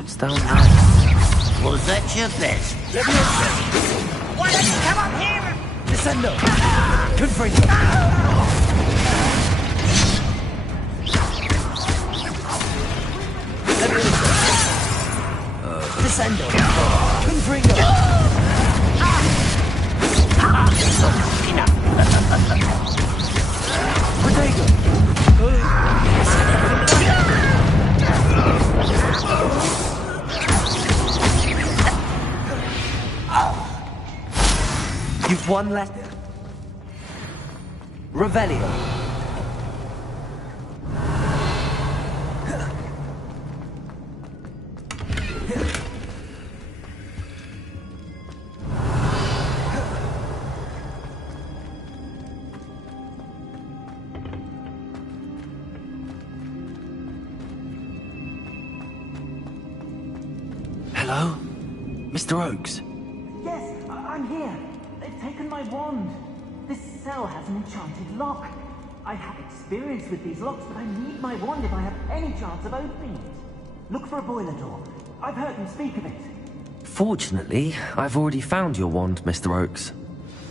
What's down there? Was that your best? Why don't you come up here? Descendo! Confringo! Descendo! Confringo! Protego! You've won left. Revelio. Hello? Mr. Oakes? Yes, I'm here. They've taken my wand. This cell has an enchanted lock. I have experience with these locks, but I need my wand if I have any chance of opening it. Look for a boiler door. I've heard them speak of it. Fortunately, I've already found your wand, Mr. Oakes.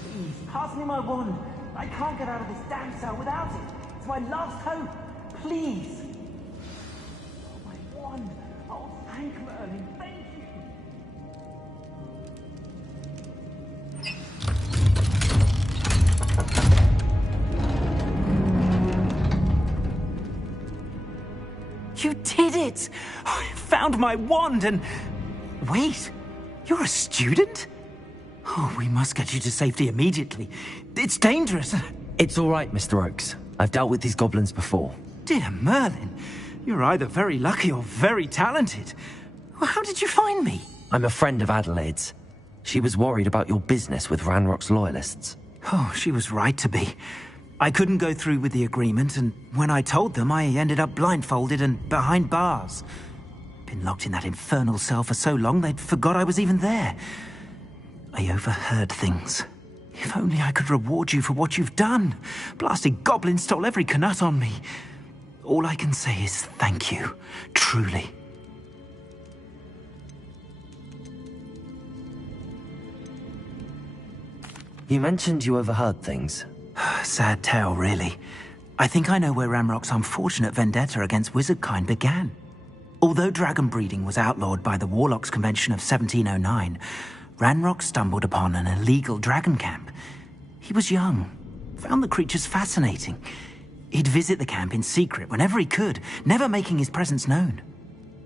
Please, pass me my wand. I can't get out of this damn cell without it. It's my last hope. Please. Oh, my wand. Oh, thank Merlin. Thank you. You did it! I found my wand and... Wait, you're a student? Oh, we must get you to safety immediately. It's dangerous. It's all right, Mr. Oakes. I've dealt with these goblins before. Dear Merlin, you're either very lucky or very talented. How did you find me? I'm a friend of Adelaide's. She was worried about your business with Ranrock's loyalists. Oh, she was right to be. I couldn't go through with the agreement, and when I told them, I ended up blindfolded and behind bars. Been locked in that infernal cell for so long, they'd forgot I was even there. I overheard things. If only I could reward you for what you've done. Blasted goblins stole every Knut on me. All I can say is thank you, truly. You mentioned you overheard things. Sad tale, really. I think I know where Ranrock's unfortunate vendetta against wizardkind began. Although dragon breeding was outlawed by the Warlocks Convention of 1709, Ranrock stumbled upon an illegal dragon camp. He was young, found the creatures fascinating. He'd visit the camp in secret whenever he could, never making his presence known.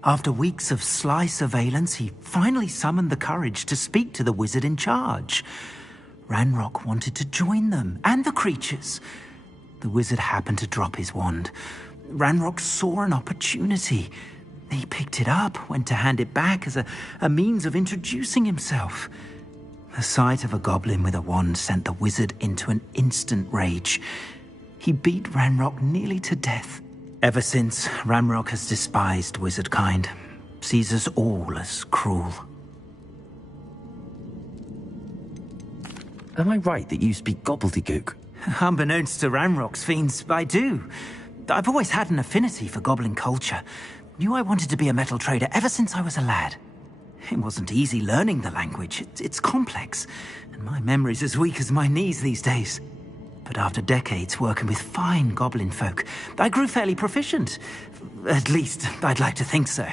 After weeks of sly surveillance, he finally summoned the courage to speak to the wizard in charge. Ranrock wanted to join them, and the creatures. The wizard happened to drop his wand. Ranrock saw an opportunity. He picked it up, went to hand it back as a means of introducing himself. The sight of a goblin with a wand sent the wizard into an instant rage. He beat Ranrock nearly to death. Ever since, Ranrock has despised wizardkind, sees us all as cruel. Am I right that you speak gobbledygook? Unbeknownst to Ranrock's fiends, I do. I've always had an affinity for goblin culture. Knew I wanted to be a metal trader ever since I was a lad. It wasn't easy learning the language. It's complex, and my memory's as weak as my knees these days. But after decades working with fine goblin folk, I grew fairly proficient. At least, I'd like to think so.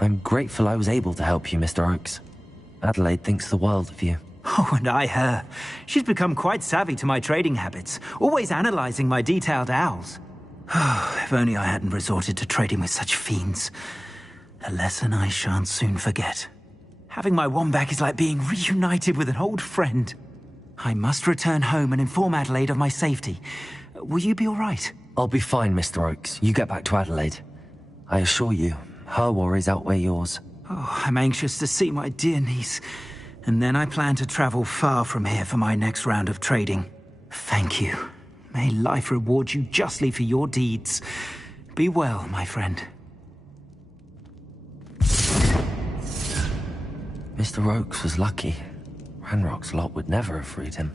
I'm grateful I was able to help you, Mr. Oakes. Adelaide thinks the world of you. Oh, and I her. She's become quite savvy to my trading habits, always analyzing my detailed owls. Oh, if only I hadn't resorted to trading with such fiends. A lesson I shan't soon forget. Having my wand back is like being reunited with an old friend. I must return home and inform Adelaide of my safety. Will you be all right? I'll be fine, Mr. Oakes. You get back to Adelaide. I assure you, her worries outweigh yours. Oh, I'm anxious to see my dear niece. And then I plan to travel far from here for my next round of trading. Thank you. May life reward you justly for your deeds. Be well, my friend. Mr. Oakes was lucky. Ranrock's lot would never have freed him.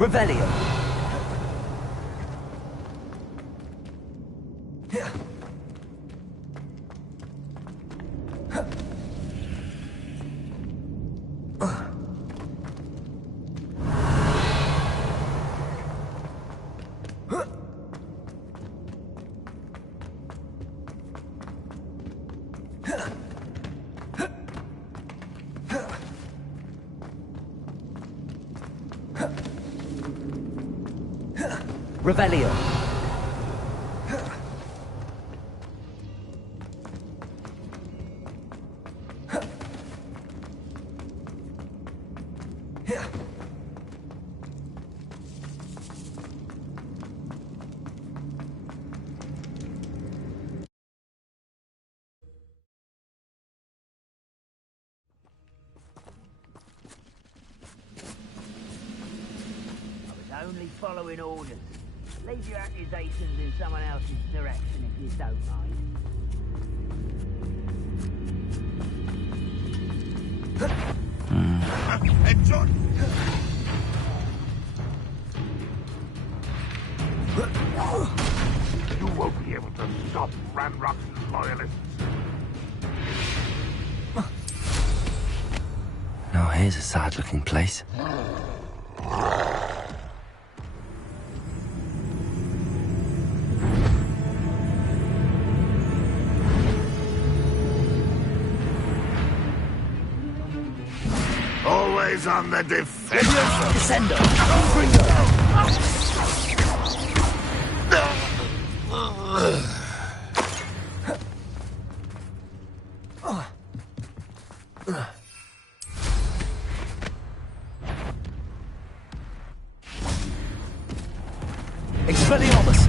Revelio. Revelio. Only following orders. Leave your accusations in someone else's direction if you don't mind. Headshot! You won't be able to stop Ranrock's loyalists. Now here's a sad-looking place. Always on the defense. Descendo. Expelliarmus.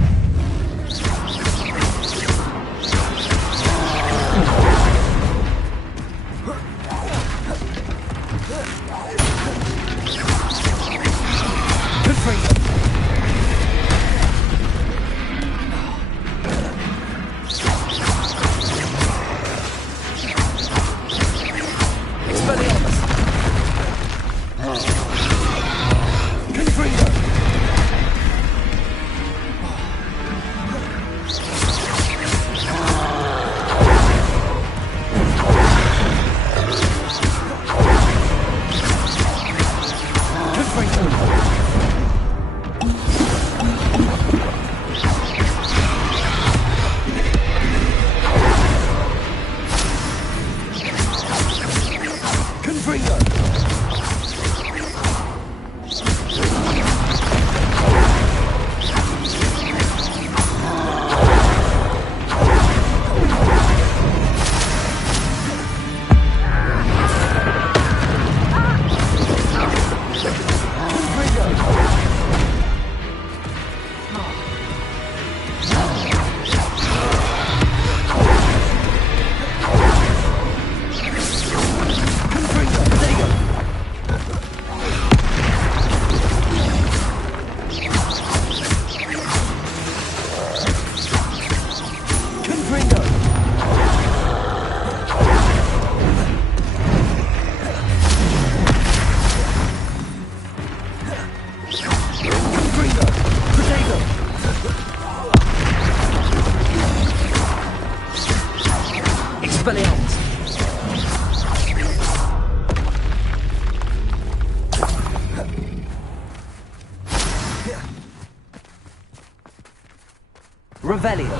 Revelio.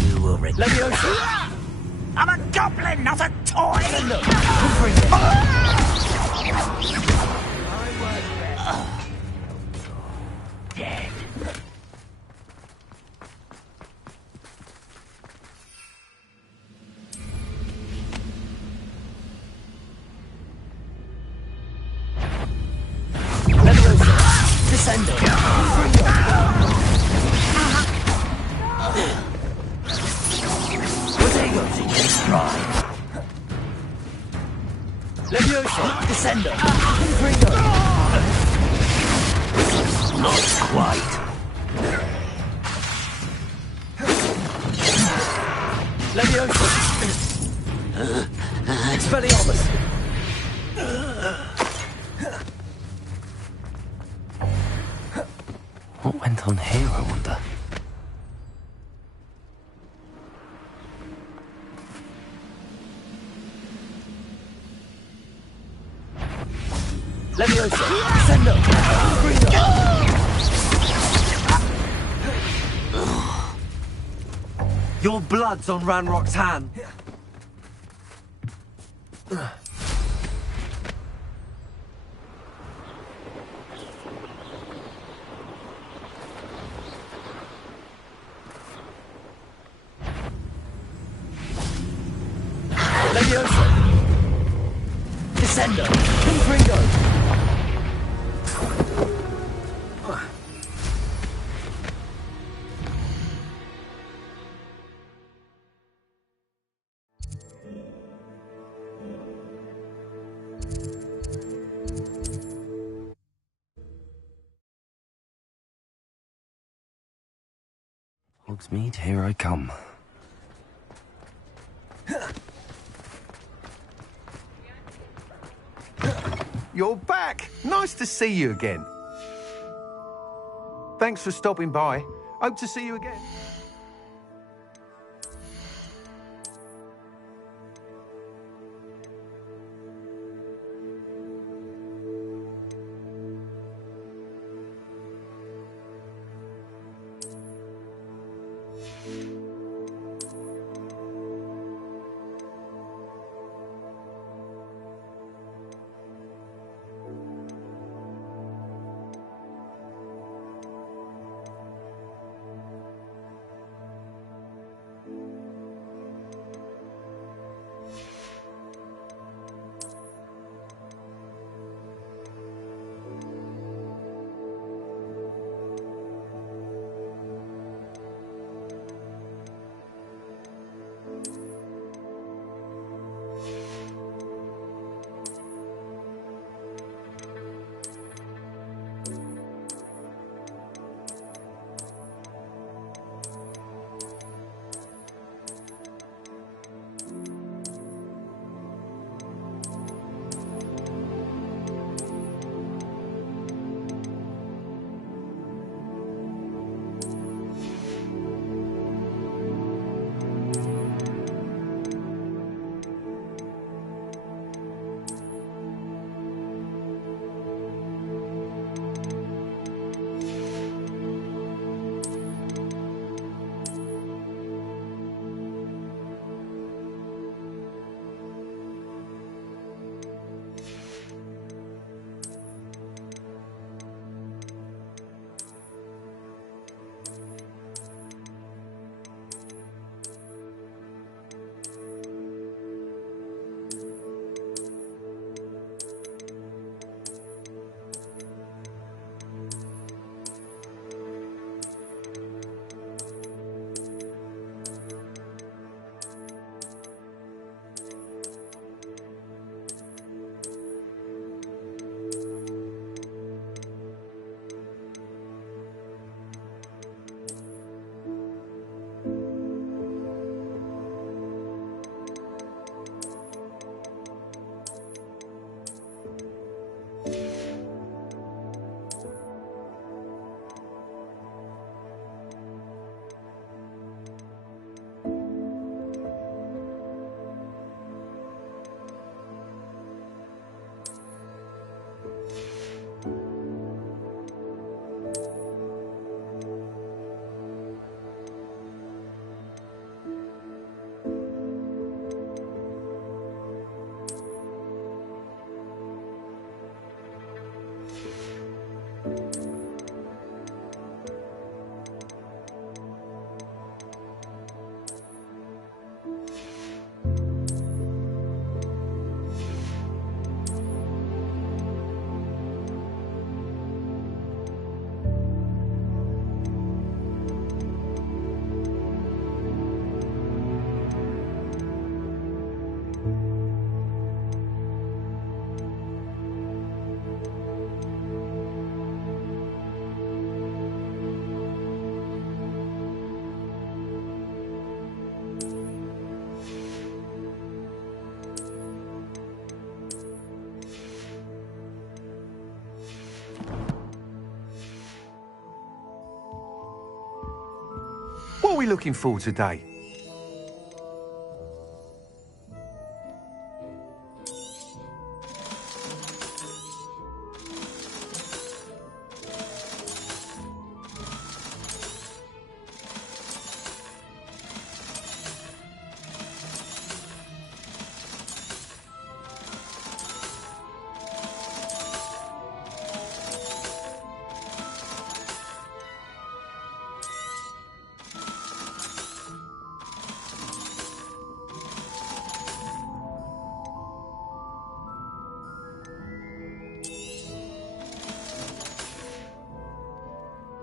You will regret. Leviosa. I'm a goblin, not a toy! Dead. Leviosa. Descendo. Levioso! Descendo! Confringo! Not quite. Levioso! Expelliarmus! What went on here, I wonder? Levioso! Descendo! Confringo! Your blood's on Ranrock's hand. Levioso! Descendo! Confringo! Hogsmeade, here I come. You're back! Nice to see you again. Thanks for stopping by. Hope to see you again. What are we looking for today?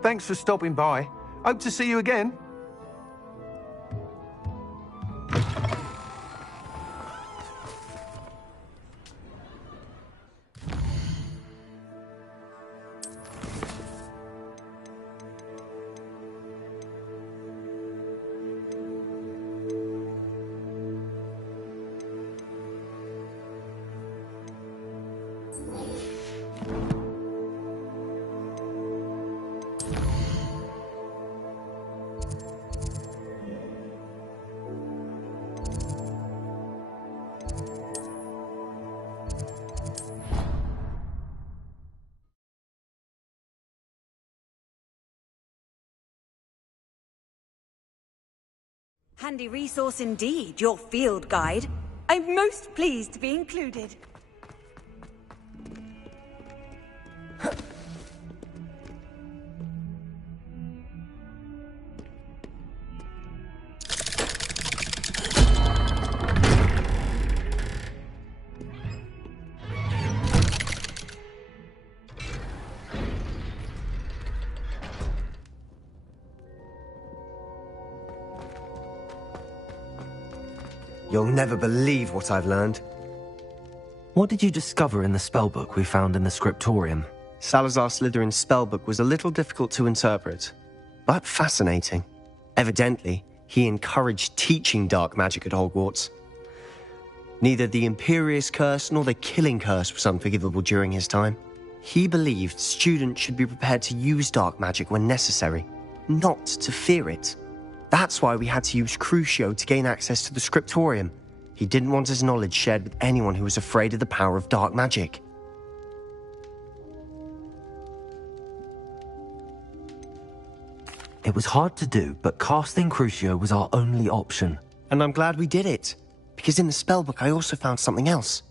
Thanks for stopping by. Hope to see you again. Handy resource indeed, your field guide. I'm most pleased to be included. You'll never believe what I've learned. What did you discover in the spellbook we found in the scriptorium? Salazar Slytherin's spellbook was a little difficult to interpret, but fascinating. Evidently, he encouraged teaching dark magic at Hogwarts. Neither the Imperious Curse nor the Killing Curse was unforgivable during his time. He believed students should be prepared to use dark magic when necessary, not to fear it. That's why we had to use Crucio to gain access to the scriptorium. He didn't want his knowledge shared with anyone who was afraid of the power of dark magic. It was hard to do, but casting Crucio was our only option. And I'm glad we did it, because in the spellbook I also found something else.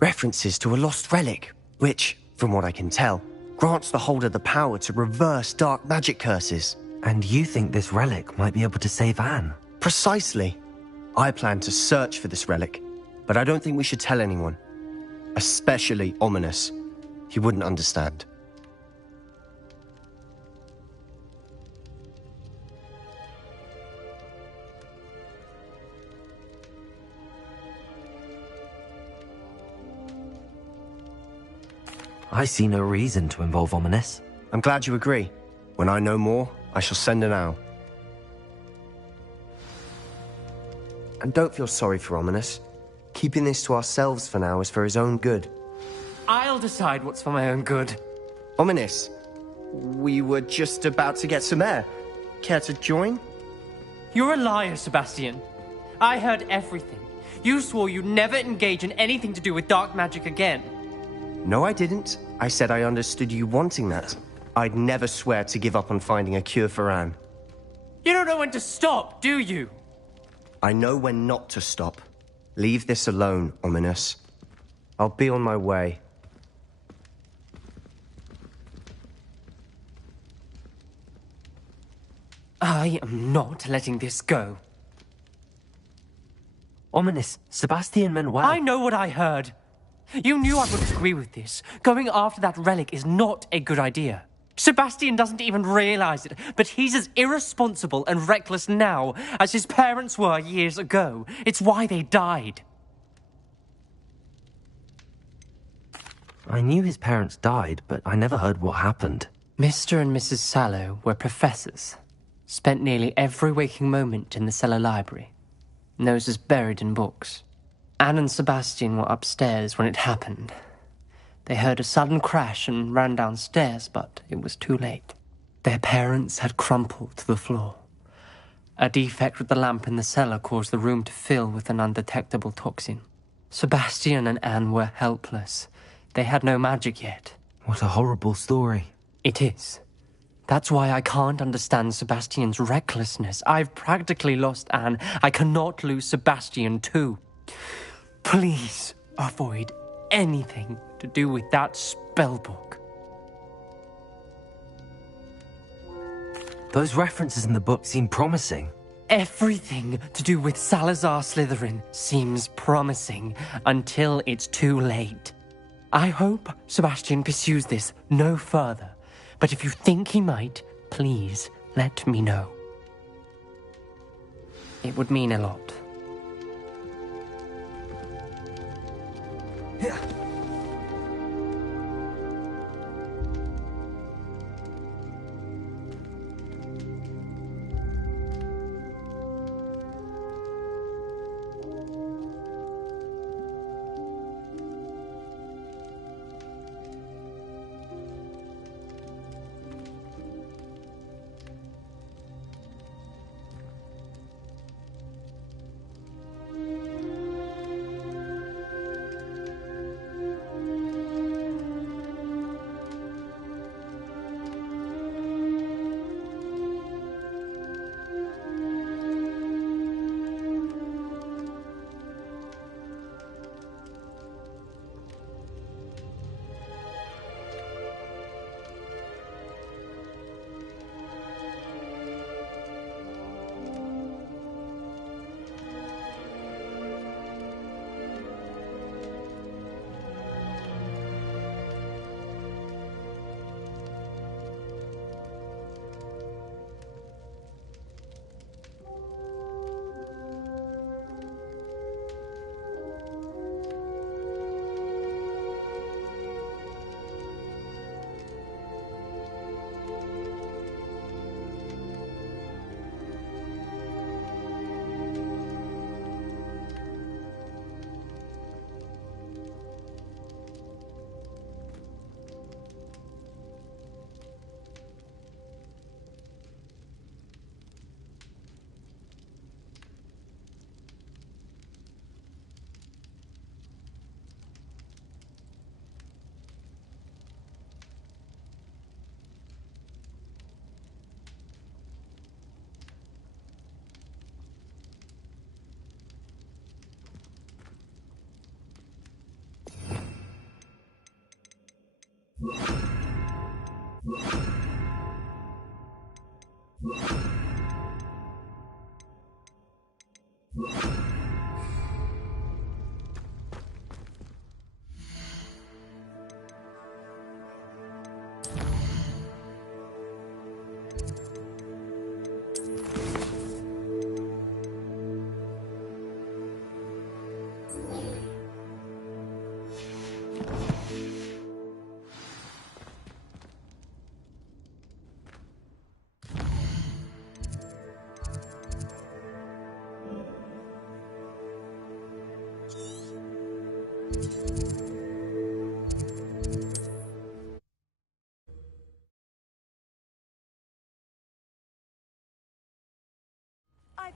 References to a lost relic, which, from what I can tell, grants the holder the power to reverse dark magic curses. And you think this relic might be able to save Anne? Precisely. I plan to search for this relic, but I don't think we should tell anyone. Especially Ominous. He wouldn't understand. I see no reason to involve Ominous. I'm glad you agree. When I know more, I shall send an owl. And don't feel sorry for Ominous. Keeping this to ourselves for now is for his own good. I'll decide what's for my own good. Ominous, we were just about to get some air. Care to join? You're a liar, Sebastian. I heard everything. You swore you'd never engage in anything to do with dark magic again. No, I didn't. I said I understood you wanting that. I'd never swear to give up on finding a cure for Anne. You don't know when to stop, do you? I know when not to stop. Leave this alone, Ominous. I'll be on my way. I am not letting this go. Ominous, Sebastian meant well. I know what I heard. You knew I would agree with this. Going after that relic is not a good idea. Sebastian doesn't even realize it, but he's as irresponsible and reckless now as his parents were years ago. It's why they died. I knew his parents died, but I never heard what happened. Mr. and Mrs. Sallow were professors. Spent nearly every waking moment in the cellar library. Noses buried in books. Anne and Sebastian were upstairs when it happened. They heard a sudden crash and ran downstairs, but it was too late. Their parents had crumpled to the floor. A defect with the lamp in the cellar caused the room to fill with an undetectable toxin. Sebastian and Anne were helpless. They had no magic yet. What a horrible story. It is. That's why I can't understand Sebastian's recklessness. I've practically lost Anne. I cannot lose Sebastian too. Please avoid anything to do with that spellbook. Those references in the book seem promising. Everything to do with Salazar Slytherin seems promising until it's too late. I hope Sebastian pursues this no further, but if you think he might, please let me know. It would mean a lot.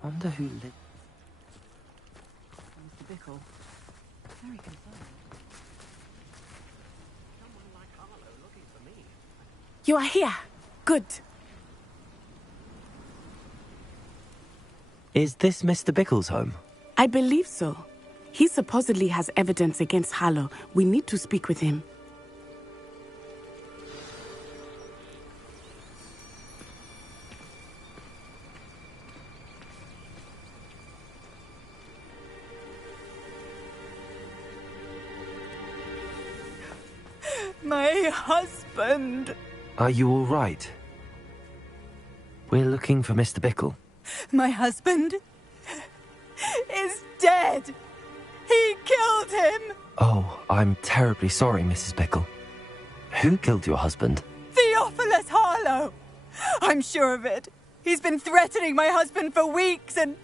Wonder who lived. Mr. Bickle. Very concerning. Someone like Harlow looking for me. You are here. Good. Is this Mr. Bickle's home? I believe so. He supposedly has evidence against Harlow. We need to speak with him. My husband. Are you all right? We're looking for Mr. Bickle. My husband is dead. He killed him. Oh, I'm terribly sorry, Mrs. Bickle. Who killed your husband? Theophilus Harlow. I'm sure of it. He's been threatening my husband for weeks and...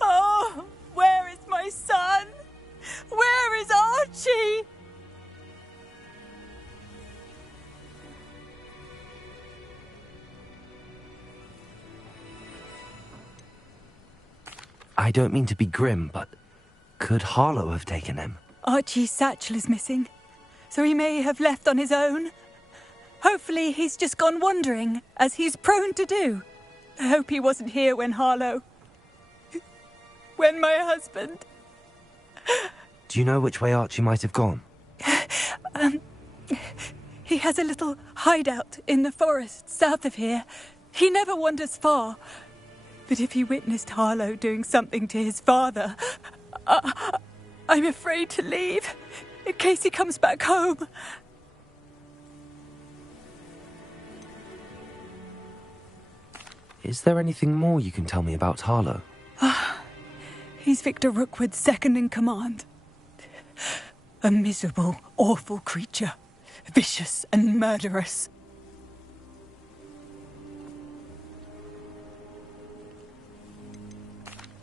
Oh, where is my son? Where is Archie? I don't mean to be grim, but could Harlow have taken him? Archie's satchel is missing, so he may have left on his own. Hopefully he's just gone wandering, as he's prone to do. I hope he wasn't here when when my husband... Do you know which way Archie might have gone? He has a little hideout in the forest south of here. He never wanders far. But if he witnessed Harlow doing something to his father, I'm afraid to leave, in case he comes back home. Is there anything more you can tell me about Harlow? He's Victor Rookwood's second in command. A miserable, awful creature. Vicious and murderous.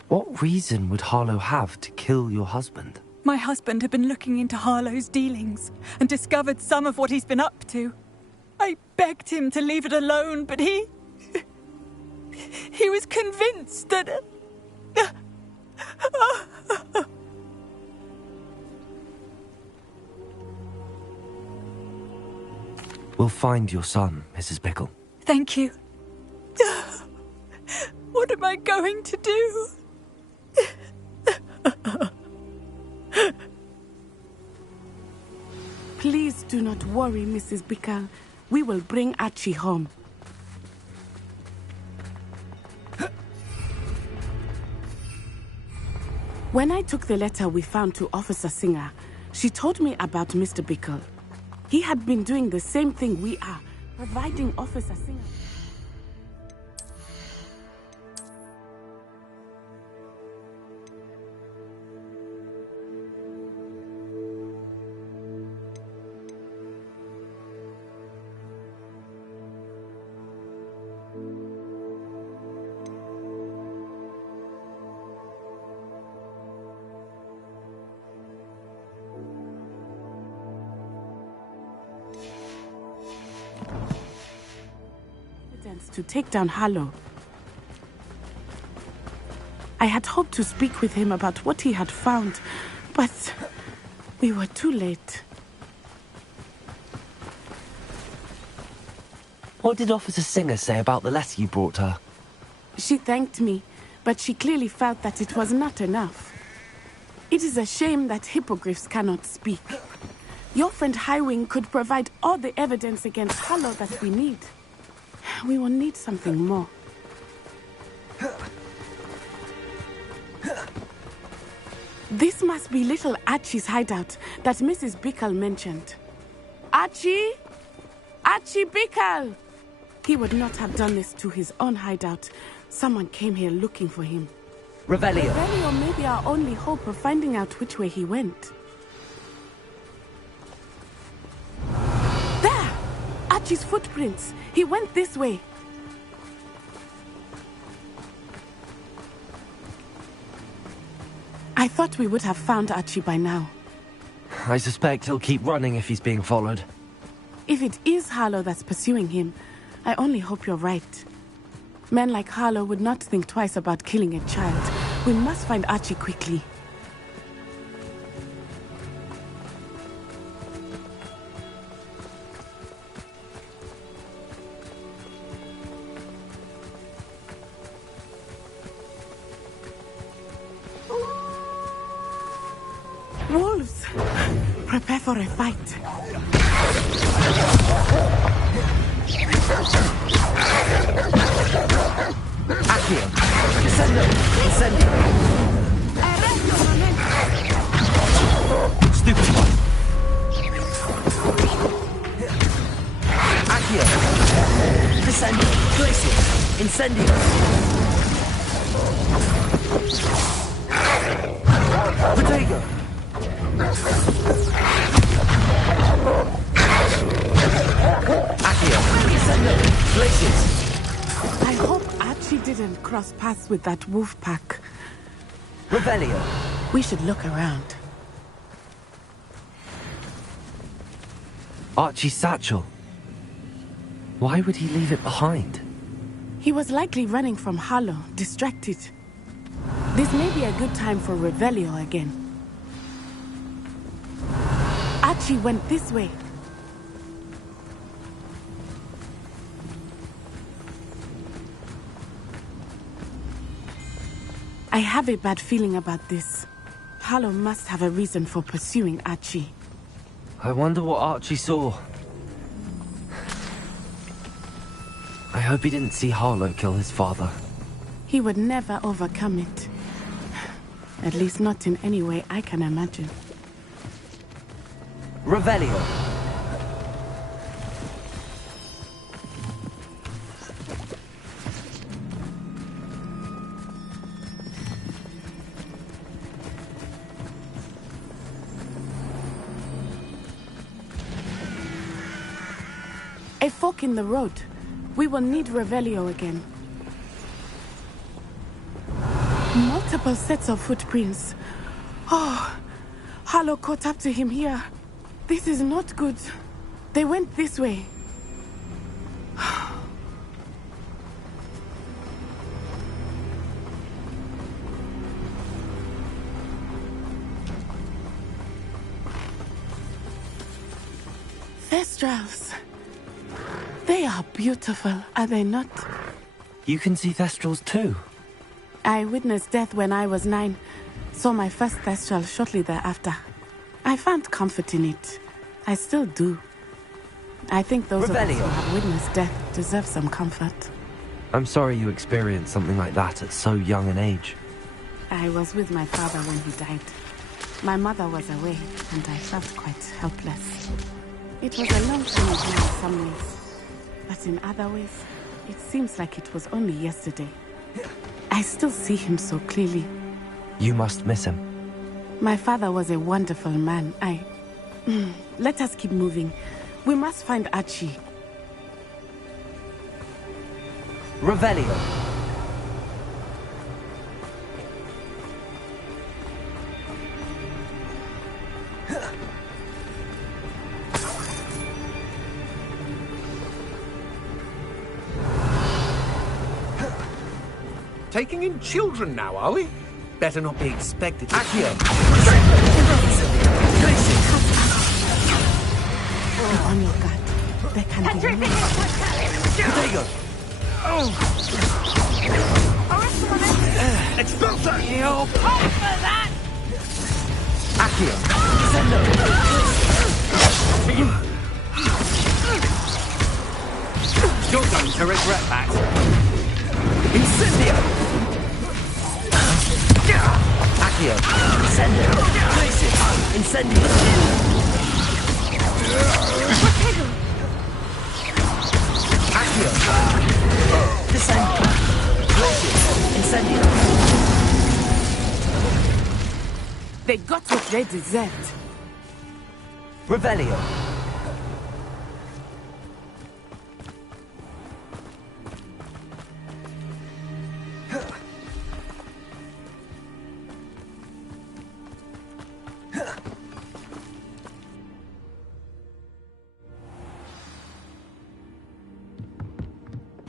What reason would Harlow have to kill your husband? My husband had been looking into Harlow's dealings and discovered some of what he's been up to. I begged him to leave it alone, but he was convinced that... We'll find your son, Mrs. Bickle. Thank you. What am I going to do? Please do not worry, Mrs. Bickle. We will bring Archie home. When I took the letter we found to Officer Singer, she told me about Mr. Bickle. He had been doing the same thing we are, providing Officer Singer. To take down Harlow. I had hoped to speak with him about what he had found, but we were too late. What did Officer Singer say about the letter you brought her? She thanked me, but she clearly felt that it was not enough. It is a shame that hippogriffs cannot speak. Your friend Highwing could provide all the evidence against Harlow that we need. We will need something more. This must be little Archie's hideout that Mrs. Bickle mentioned. Archie? Archie Bickle! He would not have done this to his own hideout. Someone came here looking for him. Revelio. Revelio may be our only hope of finding out which way he went. There! Archie's footprints. He went this way. I thought we would have found Archie by now. I suspect he'll keep running if he's being followed. If it is Harlow that's pursuing him, I only hope you're right. Men like Harlow would not think twice about killing a child. We must find Archie quickly. Wolves! Prepare for a fight. Accio! Descendo! Incendio! Stupid one! Accio! Descendo! Glacial! Incendio! Protego! Accio! Descendo! Glacius! I hope Archie didn't cross paths with that wolf pack. Revelio! We should look around. Archie's satchel. Why would he leave it behind? He was likely running from Harlow, distracted. This may be a good time for Revelio again. Archie went this way. I have a bad feeling about this. Harlow must have a reason for pursuing Archie. I wonder what Archie saw. I hope he didn't see Harlow kill his father. He would never overcome it. At least not in any way I can imagine. Revelio. A fork in the road. We will need Revelio again. Multiple sets of footprints. Oh, Harlow caught up to him here. This is not good. They went this way. Thestrals. They are beautiful, are they not? You can see Thestrals too. I witnessed death when I was 9. Saw my first Thestral shortly thereafter. I found comfort in it. I still do. I think those of us who have witnessed death deserve some comfort. I'm sorry you experienced something like that at so young an age. I was with my father when he died. My mother was away, and I felt quite helpless. It was a long time ago in some ways, but in other ways, it seems like it was only yesterday. I still see him so clearly. You must miss him. My father was a wonderful man. Let us keep moving. We must find Archie. Revelio. Taking in children now, are we? Better not be expected to... Accio! Be on your guard. There can be more. Potato! Expulso! You'll pay for that! Accio! Sendo! You're going to regret that. Incendio! Accio! Sendo! Places! Incendio! Accio! Descendo! Places! Incendio! They got what they deserved. Revelio!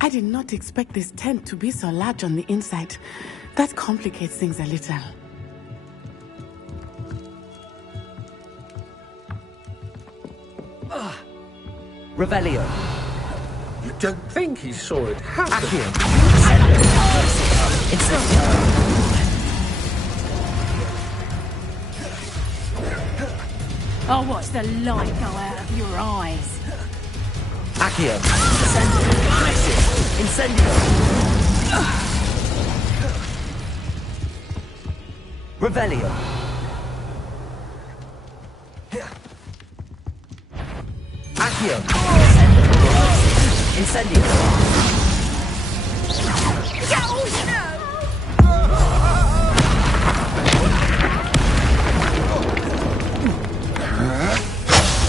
I did not expect this tent to be so large on the inside. That complicates things a little. Revelio! You don't think he saw it happen? Accio! I'll watch the light go out of your eyes. Accio! Incendio! Revelio! Accio! Incendio!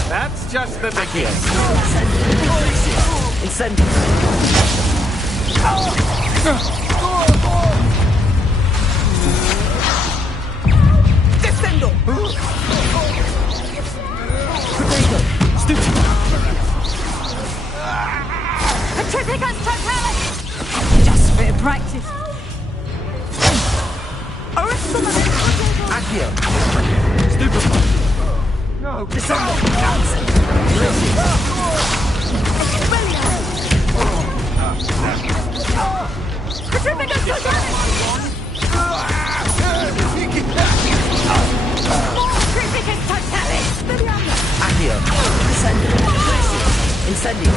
That's just the beginning. Incendio! Descendo! Potato! Stucci! Petrificus totalis! Just a bit of practice. Accio. Stupefy. No. Descendo. Accio. Descendo. Incendio.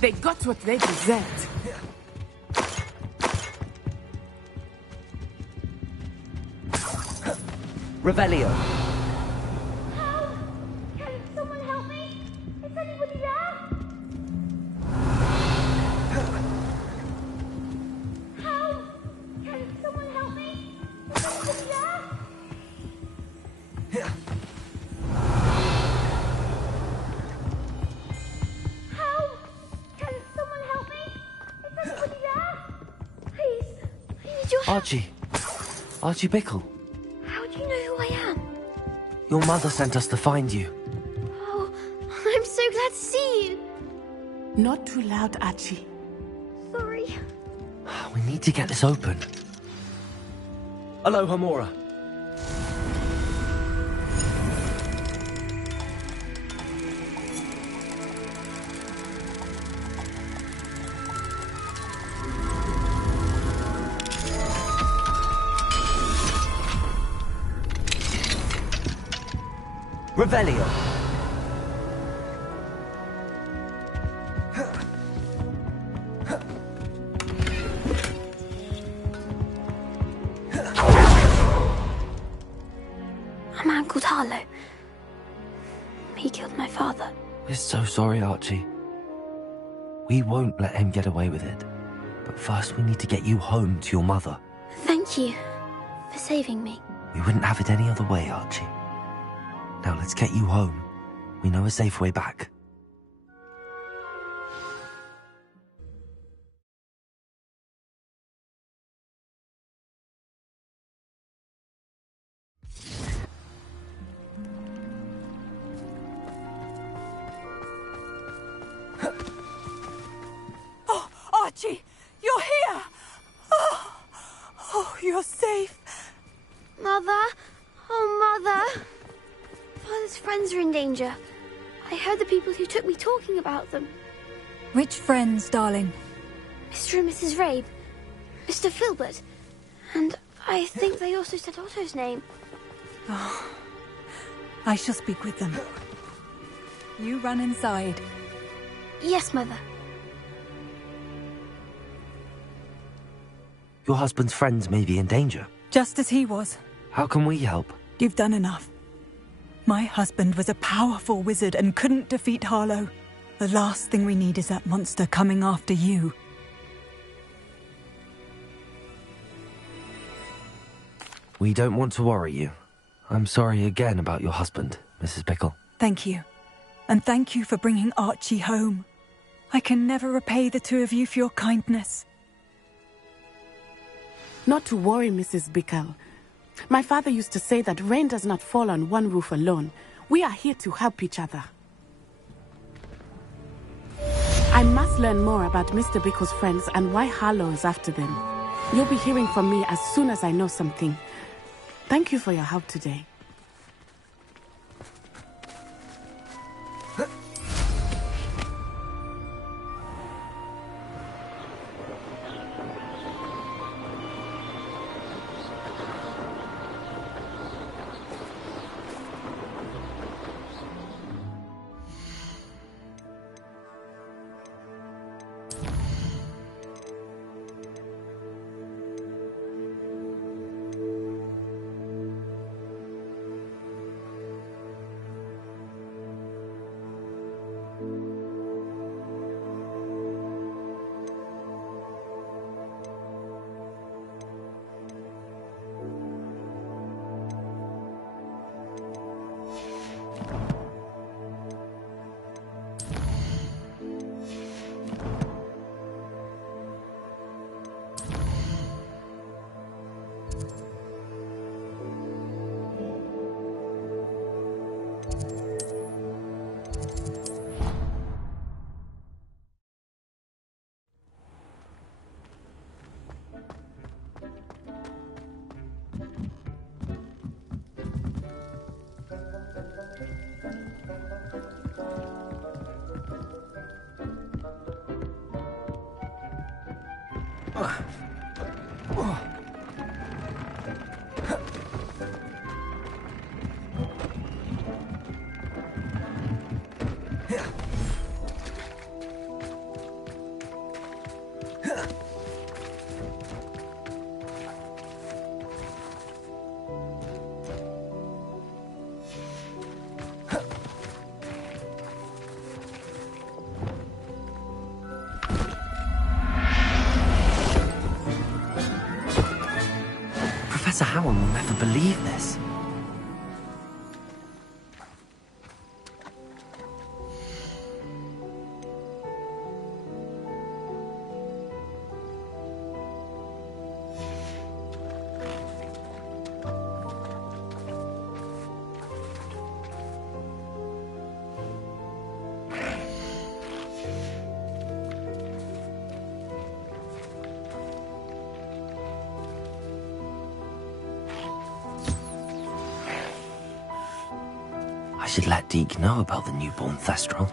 They got what they deserved. Revelio. Can someone help me? Is anybody there? Help! Can someone help me? Is anybody there? Help! Can someone help me? Is anybody there? Please, I need your help. Archie Bickle. How do you know who I am? Your mother sent us to find you. Oh, I'm so glad to see you. Not too loud, Archie. Sorry. We need to get this open. Aloha Mora. Revelio. A man called Harlow. He killed my father. We're so sorry, Archie. We won't let him get away with it. But first we need to get you home to your mother. Thank you for saving me. We wouldn't have it any other way, Archie. Now let's get you home. We know a safe way back. Oh, Archie, you're here! Oh, you're safe. Mother? Oh, Mother! Father's friends are in danger. I heard the people who took me talking about them. Which friends, darling? Mr. and Mrs. Rabe. Mr. Filbert. And I think they also said Otto's name. Oh, I shall speak with them. You run inside. Yes, Mother. Your husband's friends may be in danger. Just as he was. How can we help? You've done enough. My husband was a powerful wizard and couldn't defeat Harlow. The last thing we need is that monster coming after you. We don't want to worry you. I'm sorry again about your husband, Mrs. Bickle. Thank you. And thank you for bringing Archie home. I can never repay the two of you for your kindness. Not to worry, Mrs. Bickle. My father used to say that rain does not fall on one roof alone. We are here to help each other. I must learn more about Mr. Bickle's friends and why Harlow is after them. You'll be hearing from me as soon as I know something. Thank you for your help today. Professor Howell will never believe this. I should let Deke know about the newborn Thestral.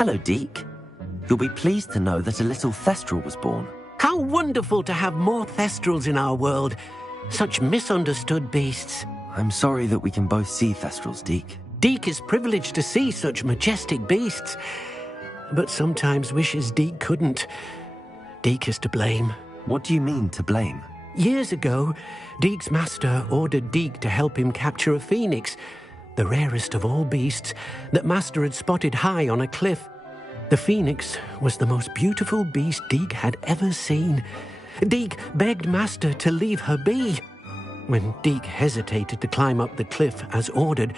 Hello, Deke. You'll be pleased to know that a little Thestral was born. How wonderful to have more Thestrals in our world. Such misunderstood beasts. I'm sorry that we can both see Thestrals, Deke. Deke is privileged to see such majestic beasts, but sometimes wishes Deke couldn't. Deke is to blame. What do you mean, to blame? Years ago, Deke's master ordered Deke to help him capture a phoenix, the rarest of all beasts, that Master had spotted high on a cliff. The phoenix was the most beautiful beast Deke had ever seen. Deke begged Master to leave her be. When Deke hesitated to climb up the cliff as ordered,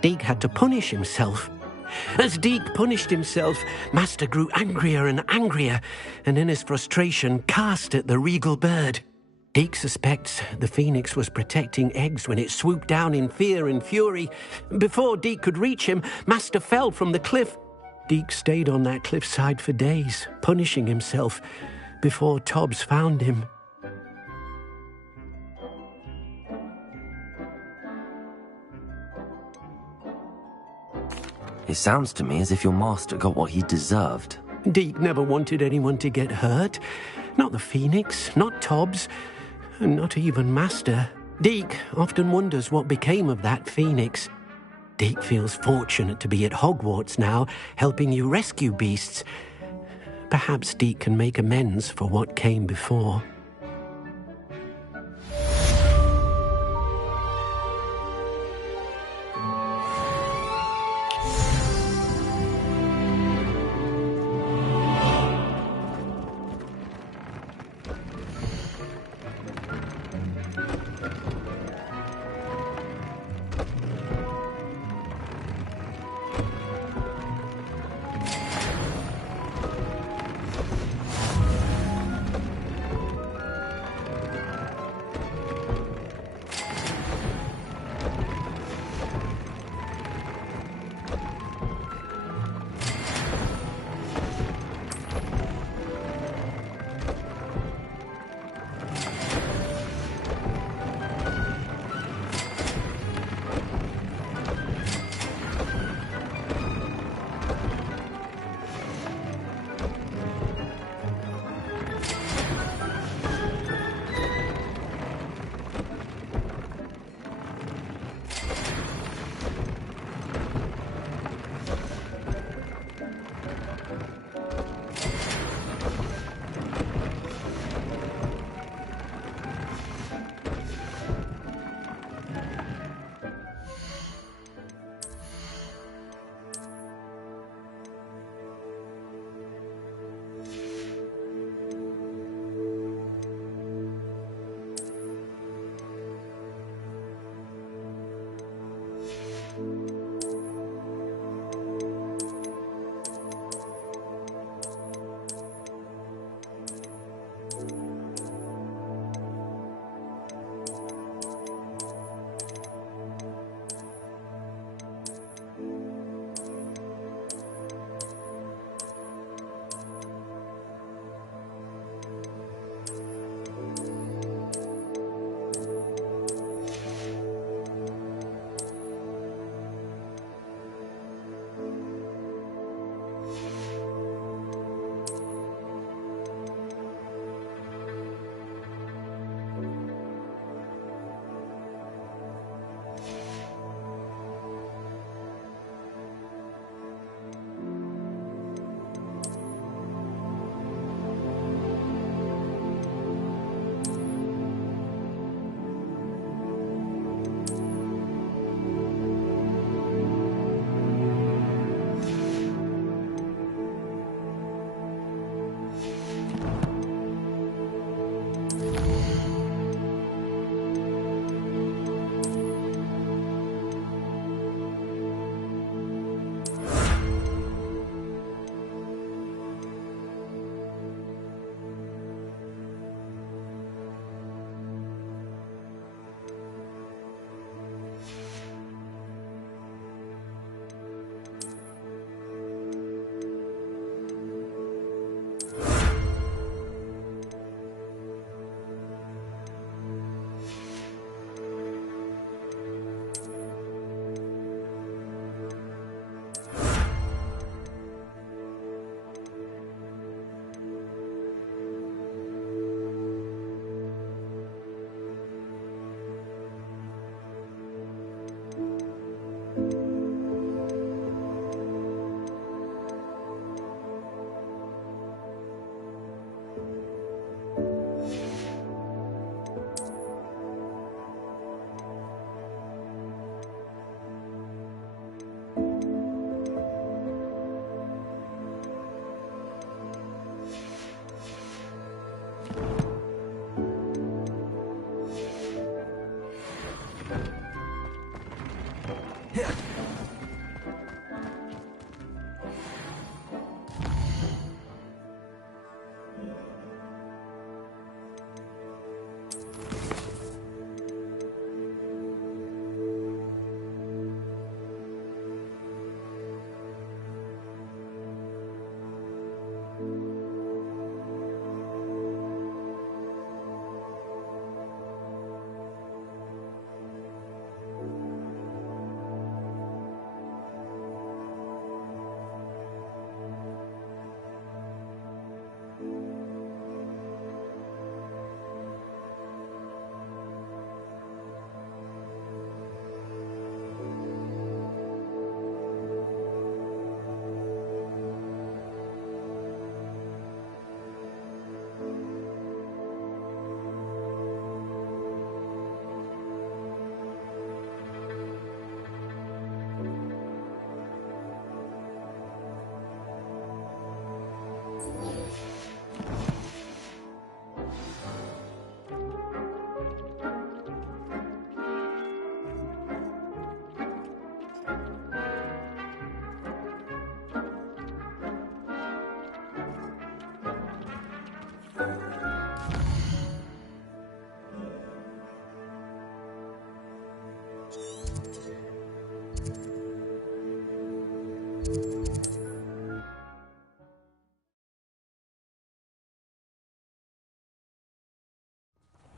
Deke had to punish himself. As Deke punished himself, Master grew angrier and angrier, and in his frustration cast at the regal bird. Deke suspects the phoenix was protecting eggs when it swooped down in fear and fury. Before Deke could reach him, Master fell from the cliff. Deke stayed on that cliffside for days, punishing himself, before Tobbs found him. It sounds to me as if your master got what he deserved. Deke never wanted anyone to get hurt. Not the phoenix, not Tobbs, and not even Master. Deke often wonders what became of that phoenix. Deke feels fortunate to be at Hogwarts now, helping you rescue beasts. Perhaps Deke can make amends for what came before.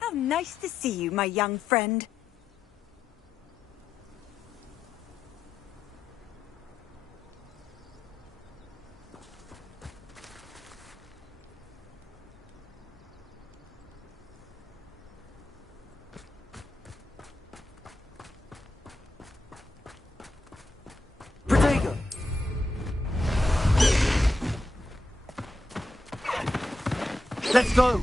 How nice to see you, my young friend. Protego! Let's go!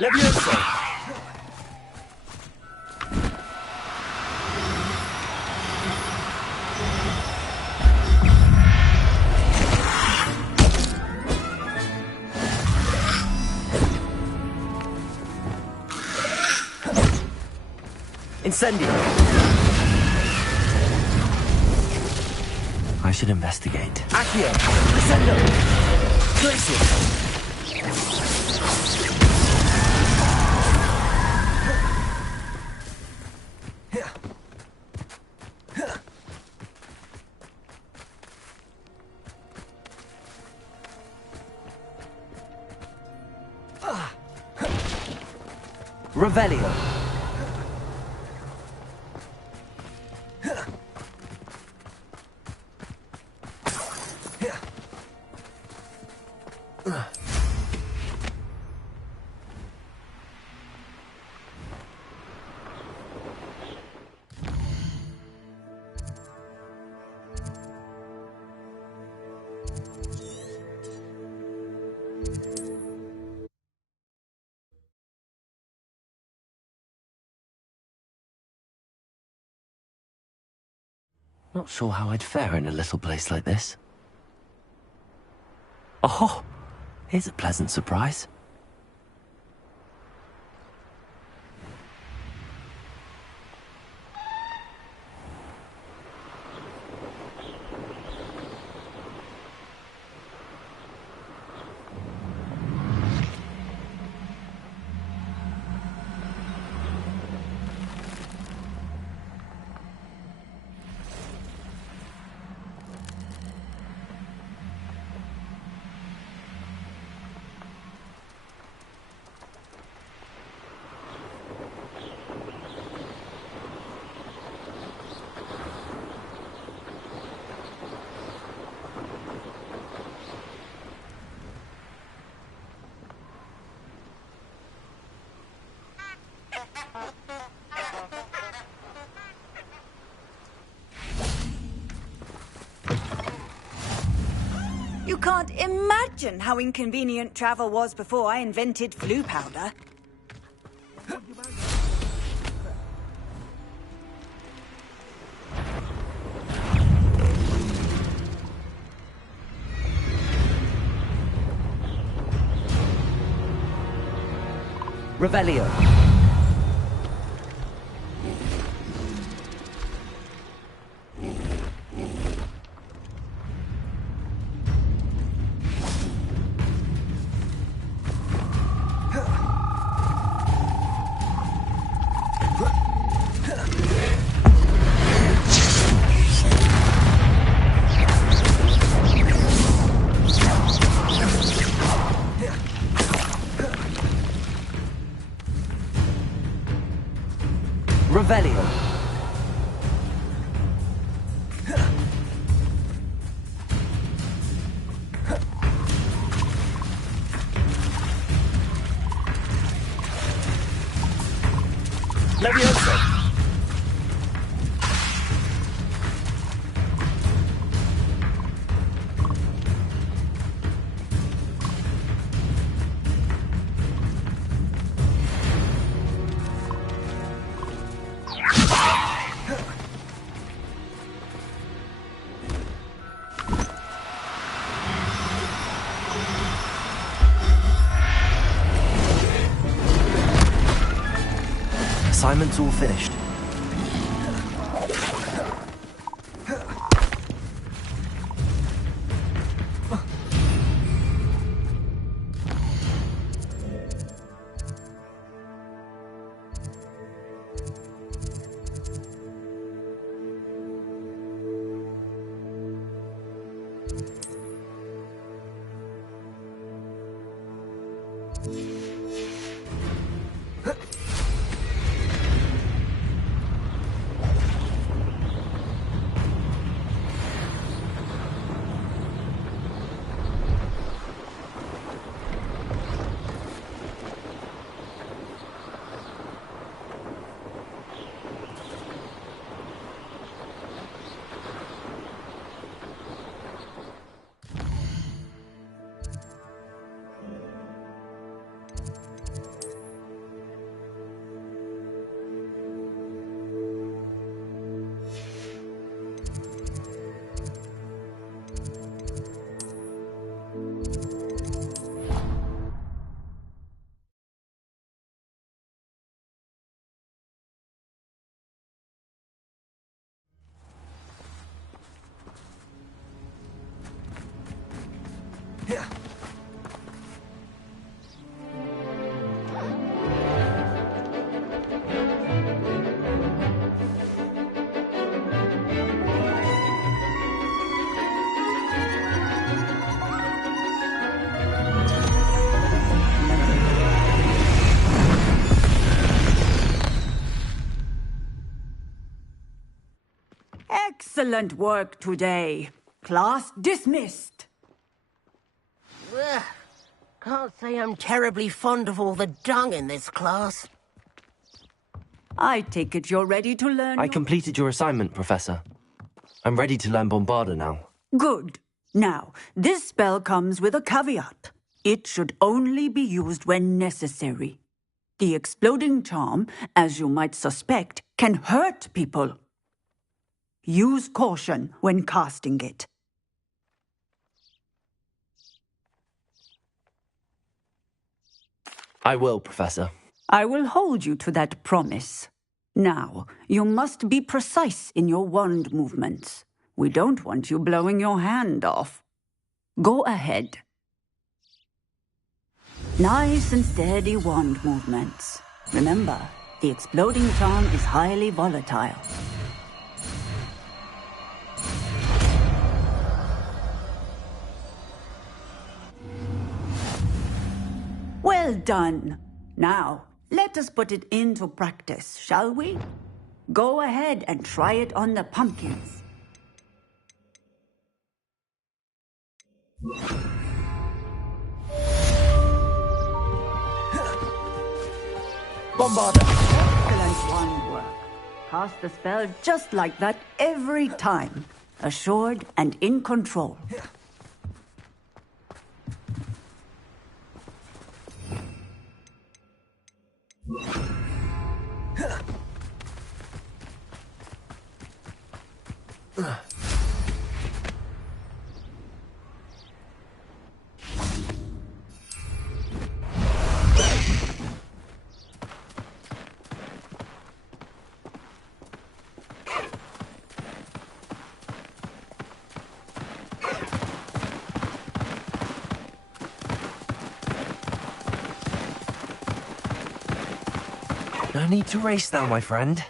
Levioso! Incendio! I should investigate. Accio! Descendo! Glacius! Revelio! Not sure how I'd fare in a little place like this. Oh, here's a pleasant surprise. You can't imagine how inconvenient travel was before I invented flu powder. Revelio! Levioso! Assignment's all finished. Excellent work today. Class dismissed. Ugh. Can't say I'm terribly fond of all the dung in this class. I take it you're ready to learn. I completed your assignment, Professor. I'm ready to learn Bombarda now. Good. Now, this spell comes with a caveat. It should only be used when necessary. The exploding charm, as you might suspect, can hurt people. Use caution when casting it. I will, Professor. I will hold you to that promise. Now, you must be precise in your wand movements. We don't want you blowing your hand off. Go ahead. Nice and steady wand movements. Remember, the exploding charm is highly volatile. Well done. Now, let us put it into practice, shall we? Go ahead and try it on the pumpkins. Bombarda! Excellent wand work. Cast the spell just like that every time. Assured and in control. No need to race now, my friend.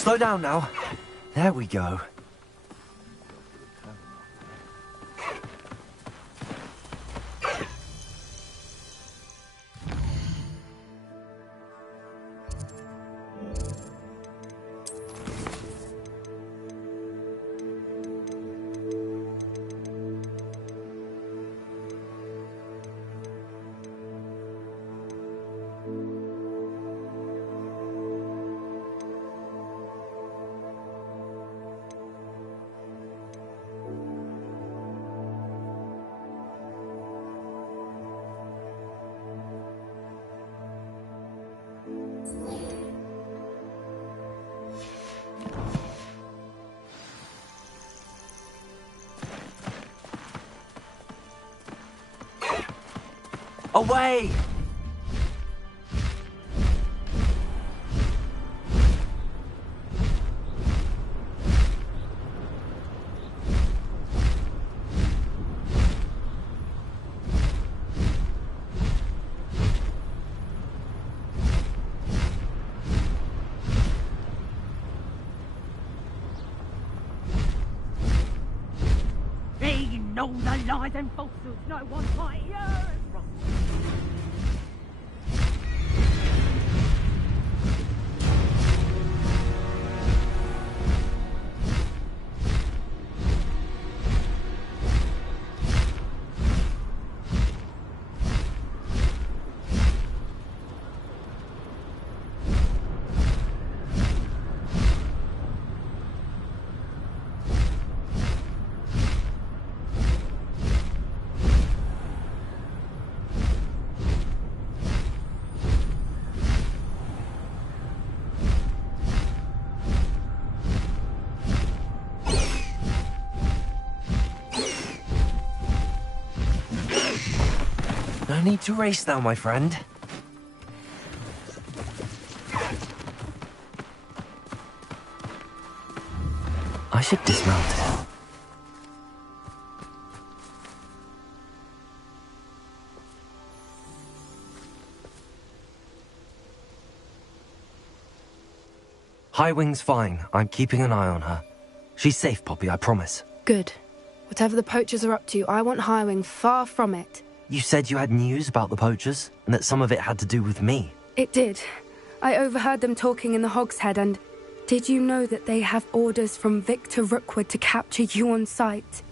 Slow down now. There we go. Away! They know the lies and falsehoods no one might hear. No need to race now, my friend. I should dismount it. Highwing's fine. I'm keeping an eye on her. She's safe, Poppy, I promise. Good. Whatever the poachers are up to, I want Highwing far from it. You said you had news about the poachers, and that some of it had to do with me. It did. I overheard them talking in the Hogshead, and did you know that they have orders from Victor Rookwood to capture you on sight?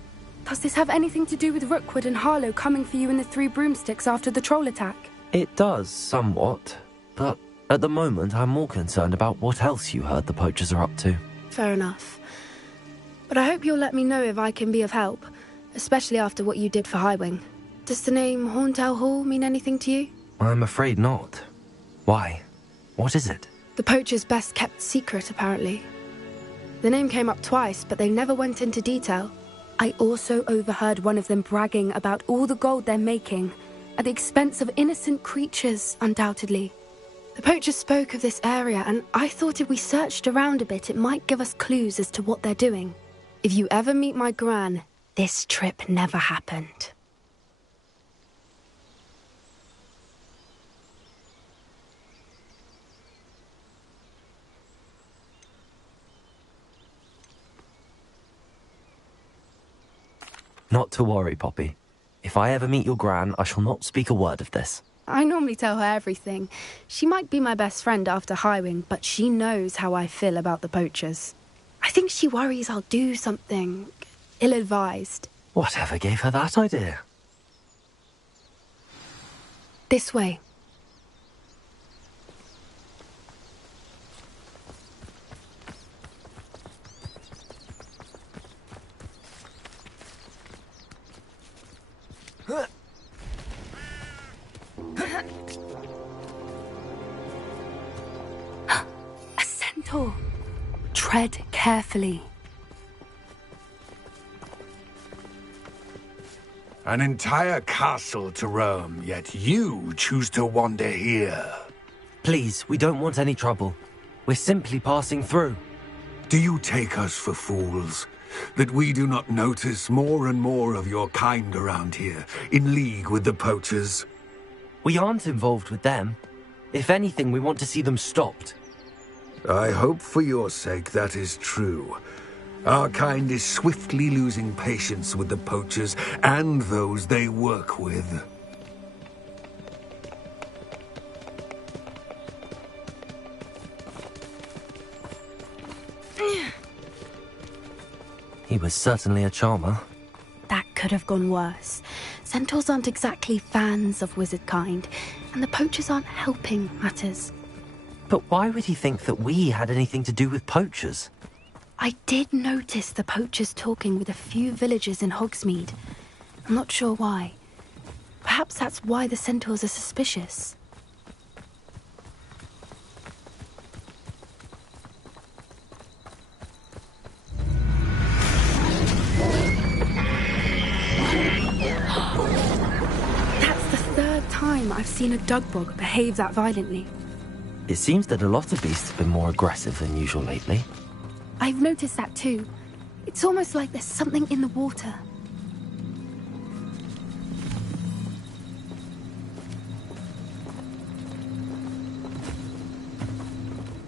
Does this have anything to do with Rookwood and Harlow coming for you in the Three Broomsticks after the troll attack? It does, somewhat. But at the moment, I'm more concerned about what else you heard the poachers are up to. Fair enough. But I hope you'll let me know if I can be of help, especially after what you did for Highwing. Does the name Horndale Hall mean anything to you? I'm afraid not. Why? What is it? The poacher's best kept secret, apparently. The name came up twice, but they never went into detail. I also overheard one of them bragging about all the gold they're making, at the expense of innocent creatures, undoubtedly. The poachers spoke of this area, and I thought if we searched around a bit, it might give us clues as to what they're doing. If you ever meet my gran, this trip never happened. Not to worry, Poppy. If I ever meet your gran, I shall not speak a word of this. I normally tell her everything. She might be my best friend after Highwing, but she knows how I feel about the poachers. I think she worries I'll do something ill-advised. Whatever gave her that idea? This way. A centaur. Tread carefully. An entire castle to roam, yet you choose to wander here. Please, we don't want any trouble. We're simply passing through. Do you take us for fools? That we do not notice more and more of your kind around here, in league with the poachers? We aren't involved with them. If anything, we want to see them stopped. I hope for your sake that is true. Our kind is swiftly losing patience with the poachers and those they work with. He was certainly a charmer. That could have gone worse. Centaurs aren't exactly fans of wizard kind, and the poachers aren't helping matters. But why would he think that we had anything to do with poachers? I did notice the poachers talking with a few villagers in Hogsmeade. I'm not sure why. Perhaps that's why the centaurs are suspicious. That's the third time I've seen a Dugbog behave that violently. It seems that a lot of beasts have been more aggressive than usual lately. I've noticed that too. It's almost like there's something in the water.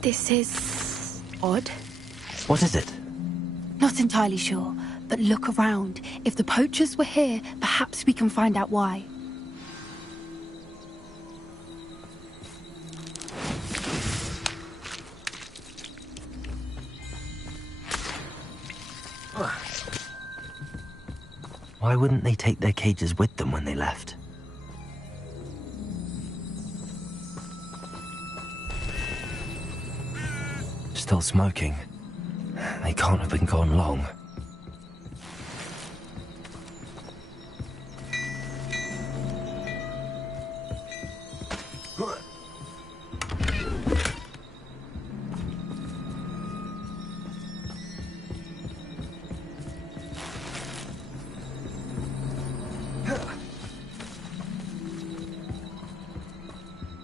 This is odd. What is it? Not entirely sure, but look around. If the poachers were here, perhaps we can find out why. Why wouldn't they take their cages with them when they left? Still smoking. They can't have been gone long.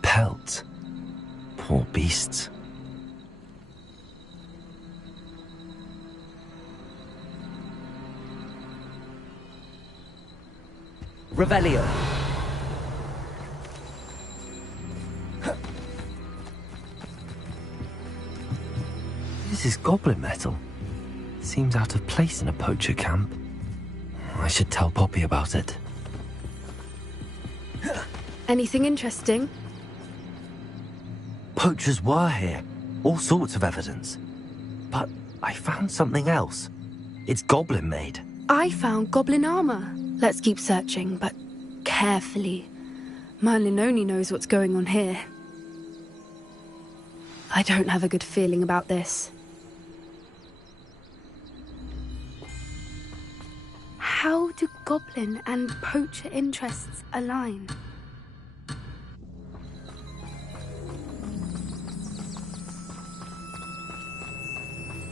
Pelt. Poor beasts. Revelio. This is goblin metal. Seems out of place in a poacher camp. I should tell Poppy about it. Anything interesting? Poachers were here. All sorts of evidence. But I found something else. It's goblin made. I found goblin armor. Let's keep searching, but carefully. Merlin only knows what's going on here. I don't have a good feeling about this. How do goblin and poacher interests align?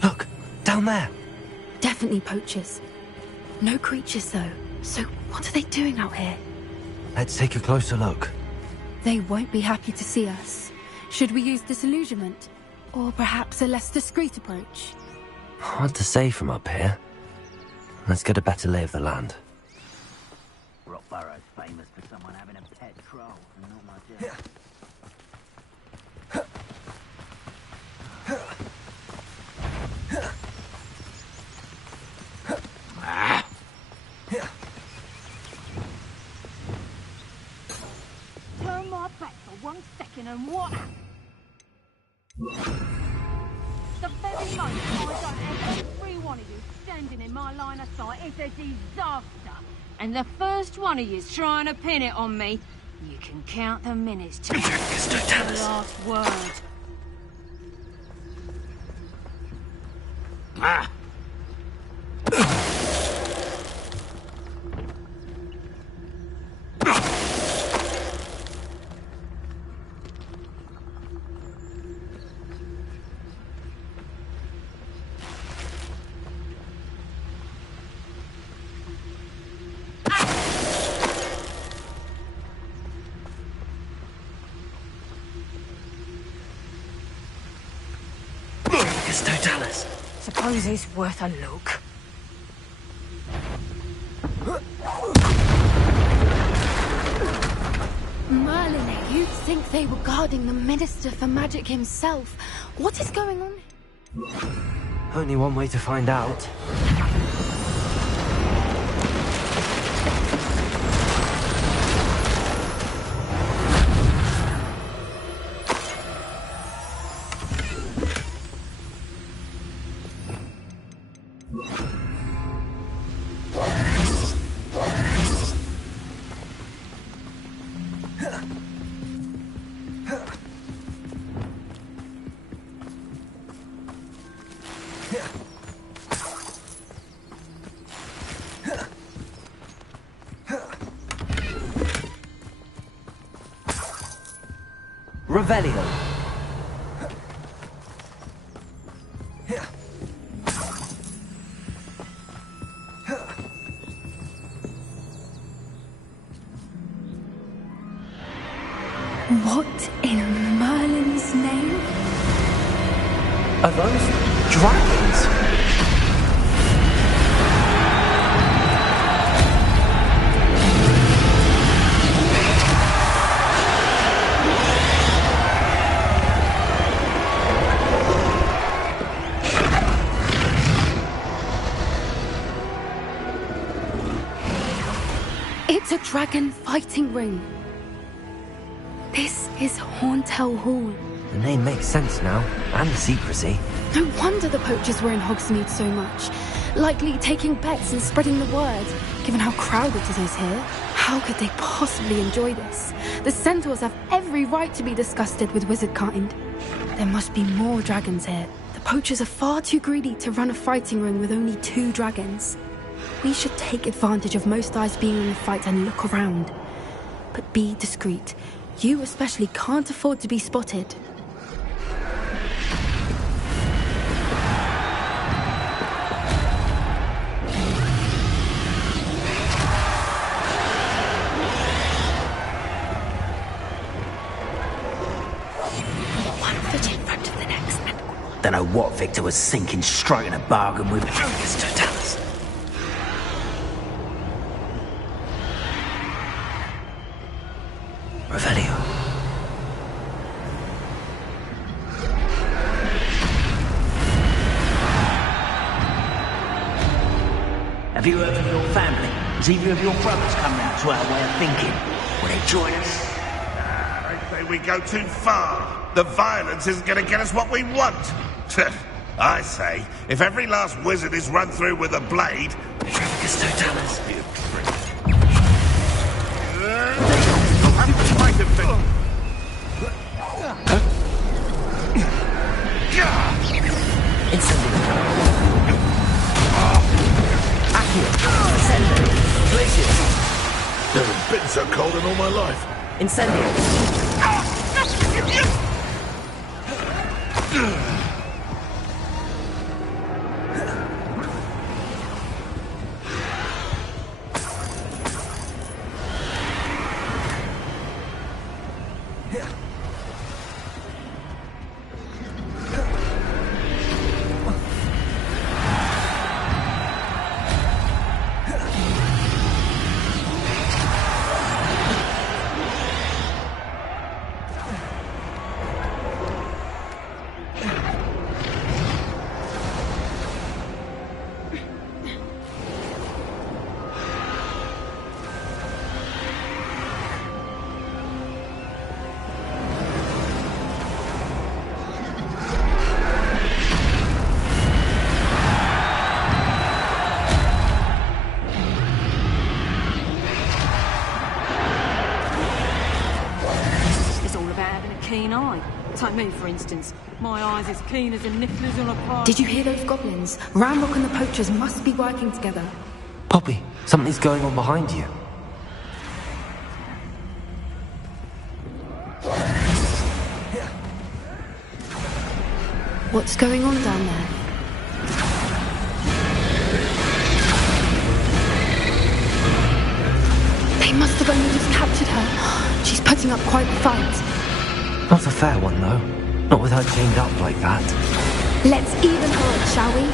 Look, down there. Definitely poachers. No creatures, though. So what are they doing out here? Let's take a closer look. They won't be happy to see us. Should we use disillusionment? Or perhaps a less discreet approach? Hard to say from up here. Let's get a better lay of the land. Rockborough's famous for someone having a pet troll, and not much else. Turn my back for 1 second and what? The very moment I don't have every one of you standing in my line of sight, it's a disaster. And the first one of you's trying to pin it on me. You can count the minutes till the last word. Ah! Totalis. Suppose it's worth a look. Merlin, You'd think they were guarding the Minister for Magic himself. What is going on? Only one way to find out. Revelio. What in Merlin's name? Are those dragons? It's a dragon fighting ring. This is Horntail Hall. The name makes sense now, and the secrecy. No wonder the poachers were in Hogsmeade so much. Likely taking bets and spreading the word, given how crowded it is here. How could they possibly enjoy this? The centaurs have every right to be disgusted with wizard kind. There must be more dragons here. The poachers are far too greedy to run a fighting ring with only 2 dragons. We should take advantage of most eyes being in the fight and look around. But be discreet. You especially can't afford to be spotted. One foot in front of the next. Don't know what Victor was thinking, striking a bargain with Angus to tell us. Revelio. Have you heard from your family? Has either of your brothers come round to our way of thinking? Will they join us? I say we go too far. The violence isn't going to get us what we want. I say, if every last wizard is run through with a blade... Angus to tell us. Never been so cold in all my life. Incendio. Take me, for instance. My eyes as keen as a niffler's on a party. Did you hear those goblins? Ramrock and the poachers must be working together. Poppy, something's going on behind you. What's going on down there? They must have only just captured her. She's putting up quite the fight. Not a fair one, though. Not with her chained up like that. Let's even her, shall we?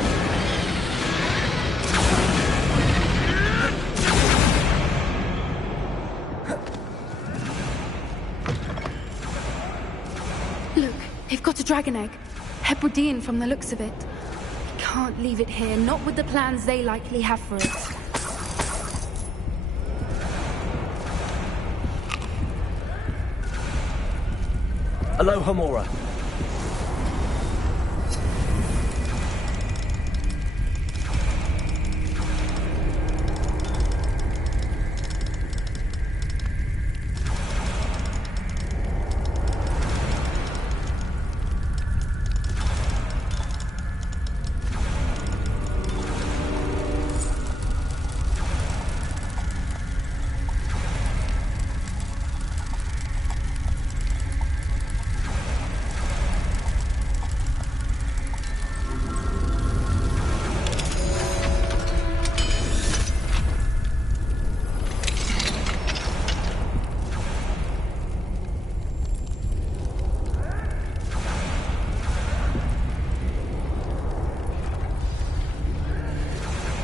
They've got a dragon egg. Hebridean from the looks of it. We can't leave it here, not with the plans they likely have for it. Aloha, Mora.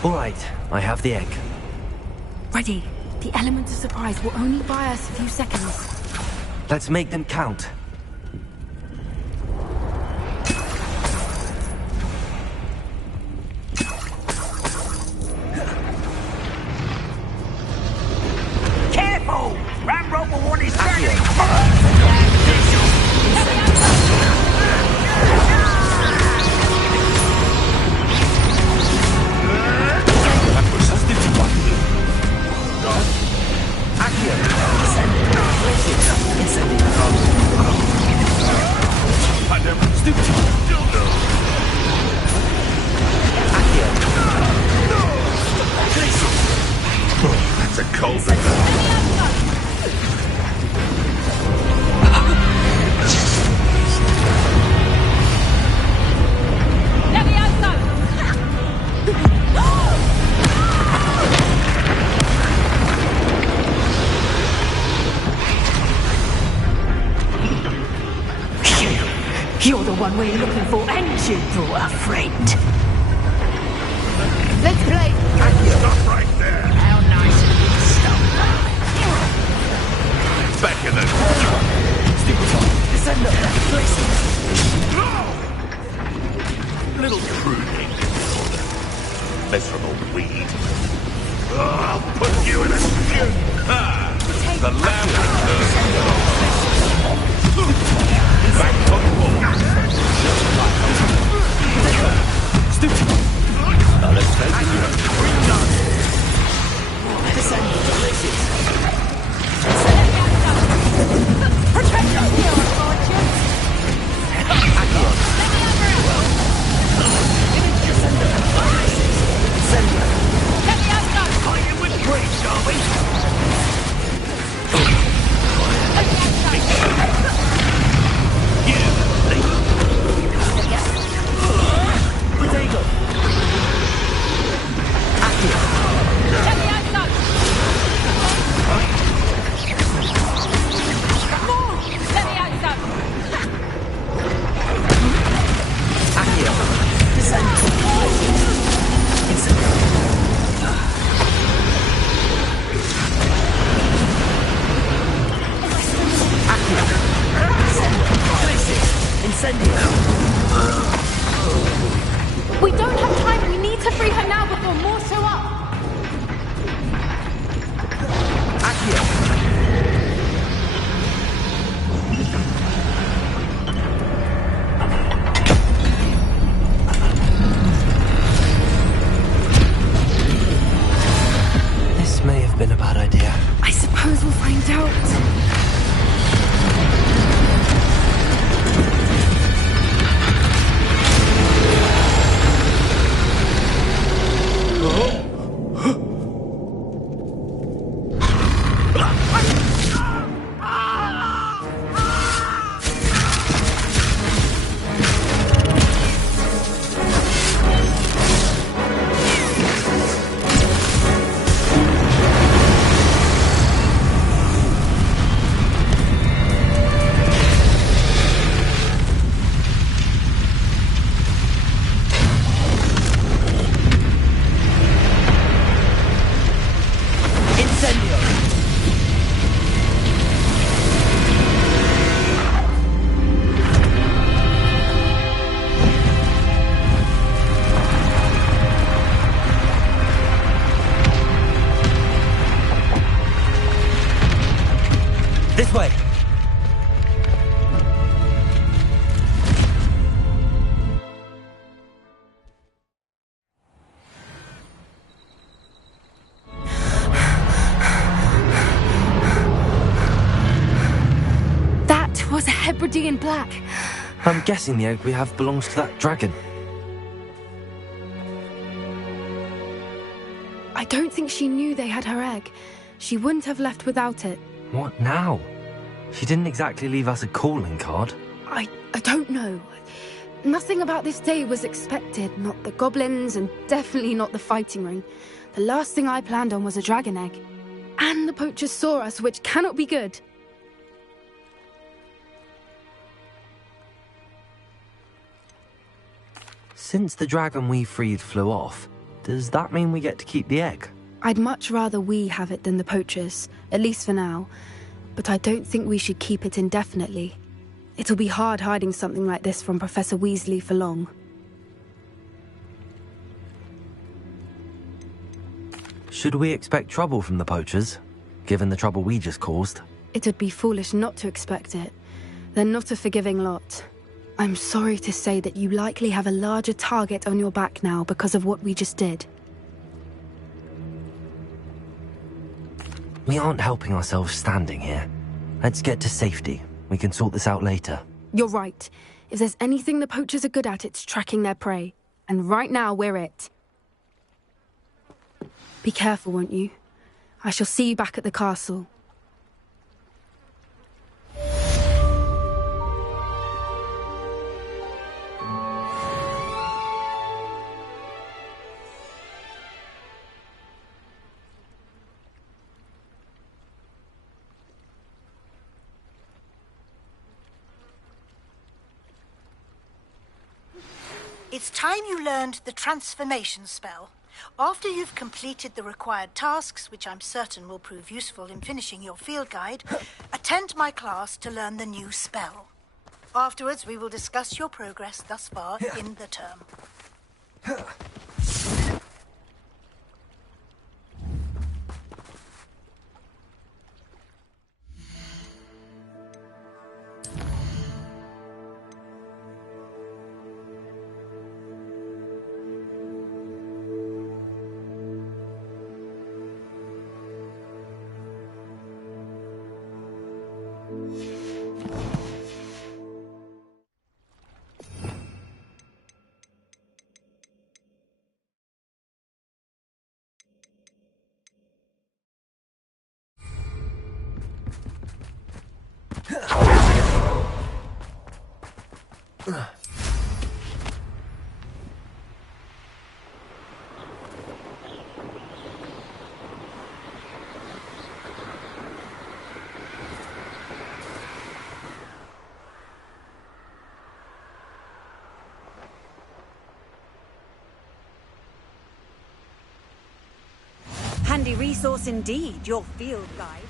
All right, I have the egg. Ready. The element of surprise will only buy us a few seconds. Let's make them count. Careful! Ramrock will want his That's a cold one. You're the one we're looking for, and you brought a friend. Let's play. Stop right there. How nice of you to stop. Back in the... Descend up. Little pruning. Miserable weed. Oh, I'll put you in a stew. The lamb back on the wall. Stupid. Now let's take it. Descend. Hebridean black. I'm guessing the egg we have belongs to that dragon. I don't think she knew they had her egg. She wouldn't have left without it. What now? She didn't exactly leave us a calling card. I don't know. Nothing about this day was expected. Not the goblins, and definitely not the fighting ring. The last thing I planned on was a dragon egg. And the poachers saw us, which cannot be good. Since the dragon we freed flew off, does that mean we get to keep the egg? I'd much rather we have it than the poachers, at least for now. But I don't think we should keep it indefinitely. It'll be hard hiding something like this from Professor Weasley for long. Should we expect trouble from the poachers, given the trouble we just caused? It would be foolish not to expect it. They're not a forgiving lot. I'm sorry to say that you likely have a larger target on your back now because of what we just did. We aren't helping ourselves standing here. Let's get to safety. We can sort this out later. You're right. If there's anything the poachers are good at, it's tracking their prey. And right now, we're it. Be careful, won't you? I shall see you back at the castle. It's time you learned the transformation spell. After you've completed the required tasks, which I'm certain will prove useful in finishing your field guide, attend my class to learn the new spell. Afterwards, we will discuss your progress thus far in the term. Handy resource indeed, your field guide.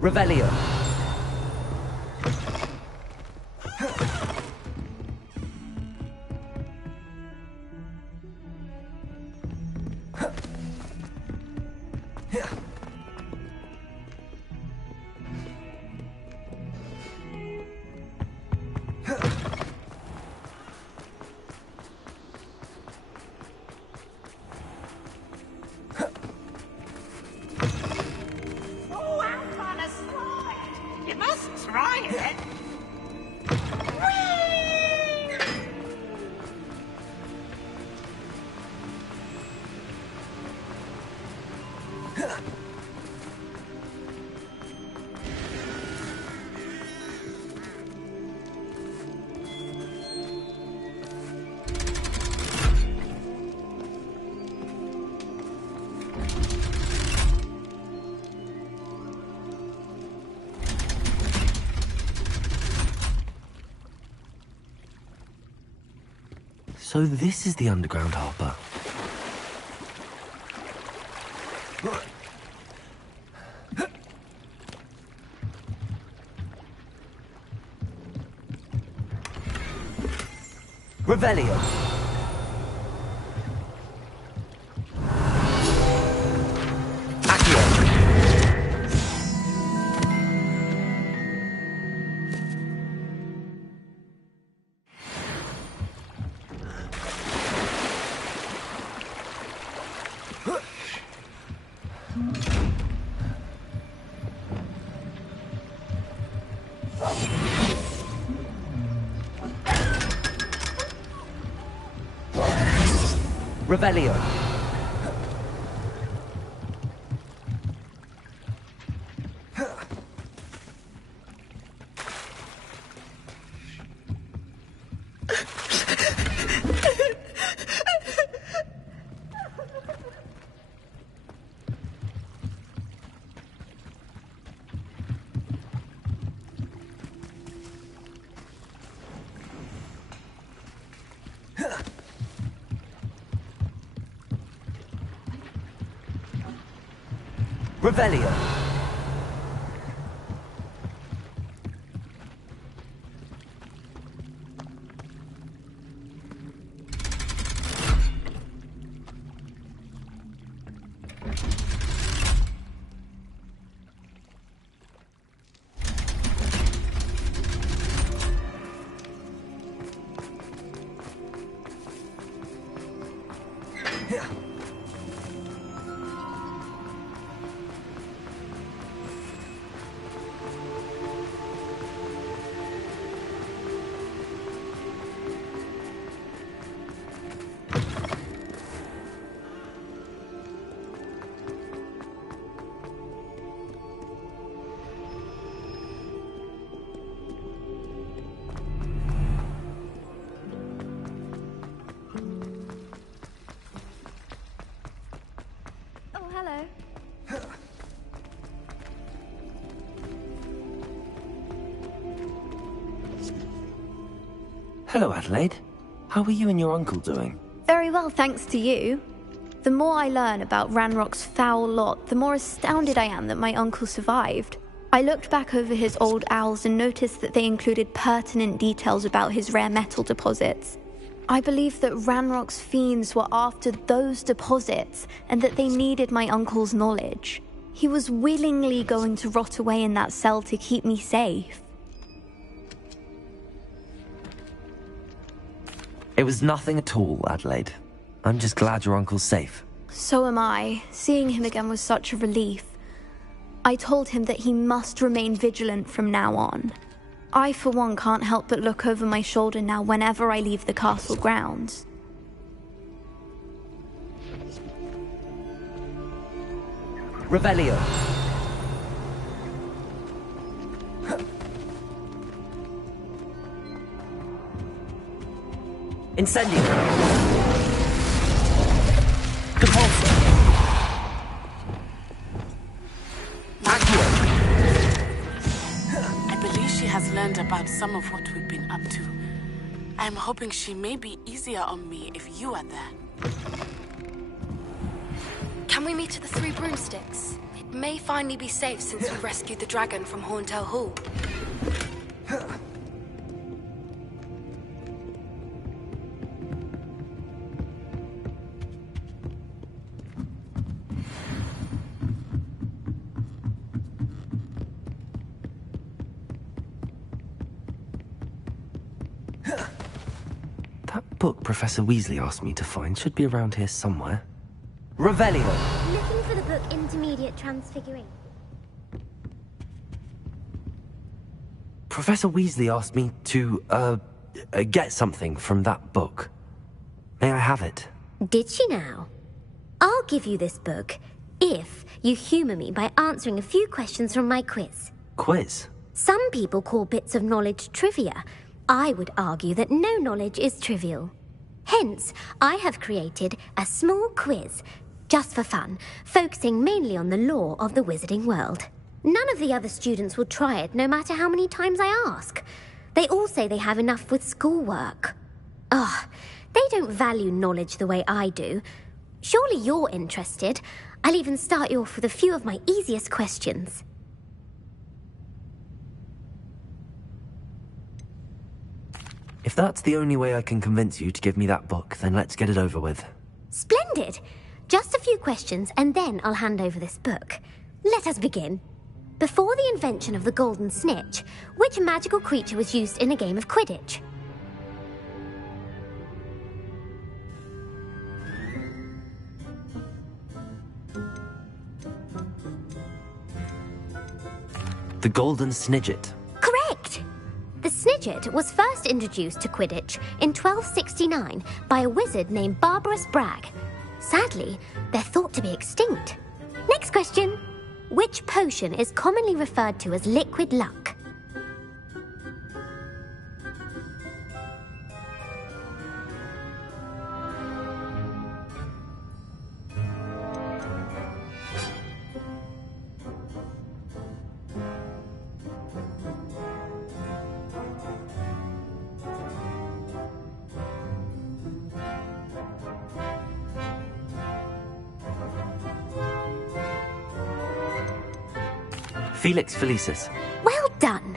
Revelio. Oh, I'm on a slide. You must try it. So this is the underground harbour. Revelio. Revelio. Revelio. Hello. Hello, Adelaide. How are you and your uncle doing? Very well, thanks to you. The more I learn about Ranrock's foul lot, the more astounded I am that my uncle survived. I looked back over his old owls and noticed that they included pertinent details about his rare metal deposits. I believe that Ranrock's fiends were after those deposits and that they needed my uncle's knowledge. He was willingly going to rot away in that cell to keep me safe. It was nothing at all, Adelaide. I'm just glad your uncle's safe. So am I. Seeing him again was such a relief. I told him that he must remain vigilant from now on. I, for one, can't help but look over my shoulder now whenever I leave the castle grounds. Revelio. Incendio. Compulso. I believe she has learned about some of what we've been up to. I'm hoping she may be easier on me if you are there. Can we meet at the Three Broomsticks? may finally be safe since we rescued the dragon from Horntail Hall. That book Professor Weasley asked me to find should be around here somewhere. Revelio! Looking for the book Intermediate Transfiguration. Professor Weasley asked me to, get something from that book. May I have it? Did she now? I'll give you this book if you humour me by answering a few questions from my quiz. Quiz? Some people call bits of knowledge trivia. I would argue that no knowledge is trivial. Hence, I have created a small quiz, just for fun, focusing mainly on the lore of the wizarding world. None of the other students will try it, no matter how many times I ask. They all say they have enough with schoolwork. Ugh, they don't value knowledge the way I do. Surely you're interested. I'll even start you off with a few of my easiest questions. If that's the only way I can convince you to give me that book, then let's get it over with. Splendid! Just a few questions, and then I'll hand over this book. Let us begin. Before the invention of the golden snitch, which magical creature was used in a game of Quidditch? The Golden Snidget. Correct! The Snidget was first introduced to Quidditch in 1269 by a wizard named Barbarous Bragg. Sadly, they're thought to be extinct. Next question. Which potion is commonly referred to as liquid luck? Felix Felicis. Well done!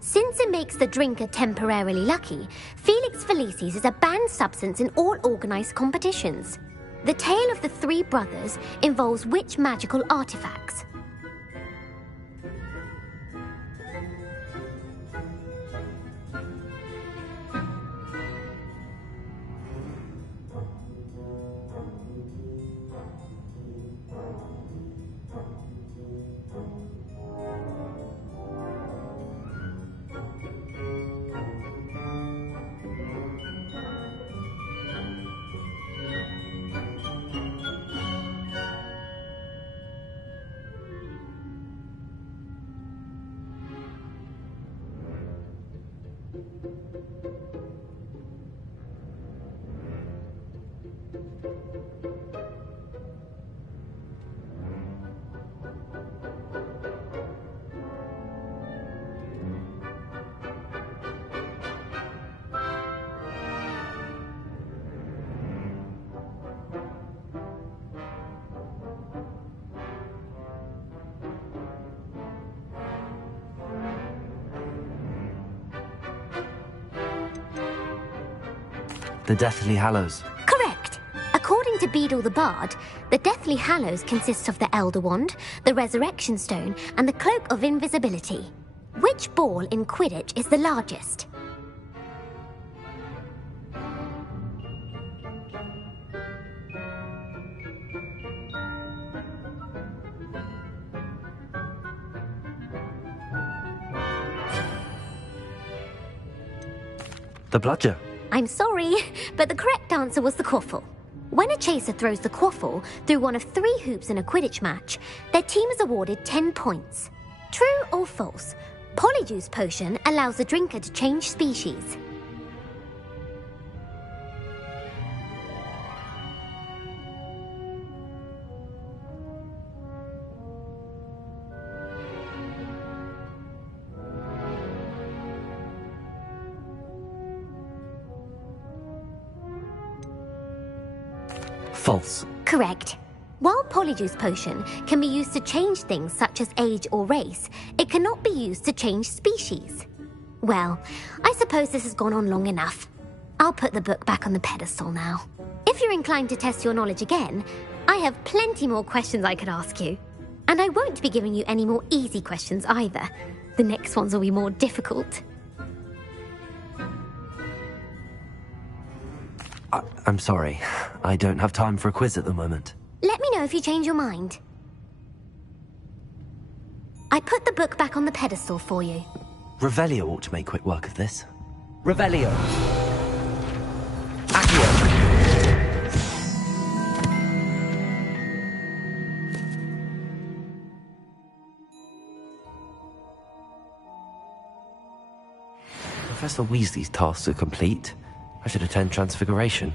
Since it makes the drinker temporarily lucky, Felix Felicis is a banned substance in all organised competitions. The tale of the three brothers involves which magical artifacts? The Deathly Hallows. Correct. According to Beedle the Bard, the Deathly Hallows consists of the Elder Wand, the Resurrection Stone, and the Cloak of Invisibility. Which ball in Quidditch is the largest? The Bludger. I'm sorry, but the correct answer was the Quaffle. When a chaser throws the Quaffle through one of 3 hoops in a Quidditch match, their team is awarded 10 points. True or false? Polyjuice Potion allows the drinker to change species. False. Correct. While Polyjuice Potion can be used to change things such as age or race, it cannot be used to change species. Well, I suppose this has gone on long enough. I'll put the book back on the pedestal now. If you're inclined to test your knowledge again, I have plenty more questions I could ask you. And I won't be giving you any more easy questions either. The next ones will be more difficult. I'm sorry. I don't have time for a quiz at the moment. Let me know if you change your mind. I put the book back on the pedestal for you. Revelio ought to make quick work of this. Revelio. Accio. Professor Weasley's tasks are complete. I should attend Transfiguration.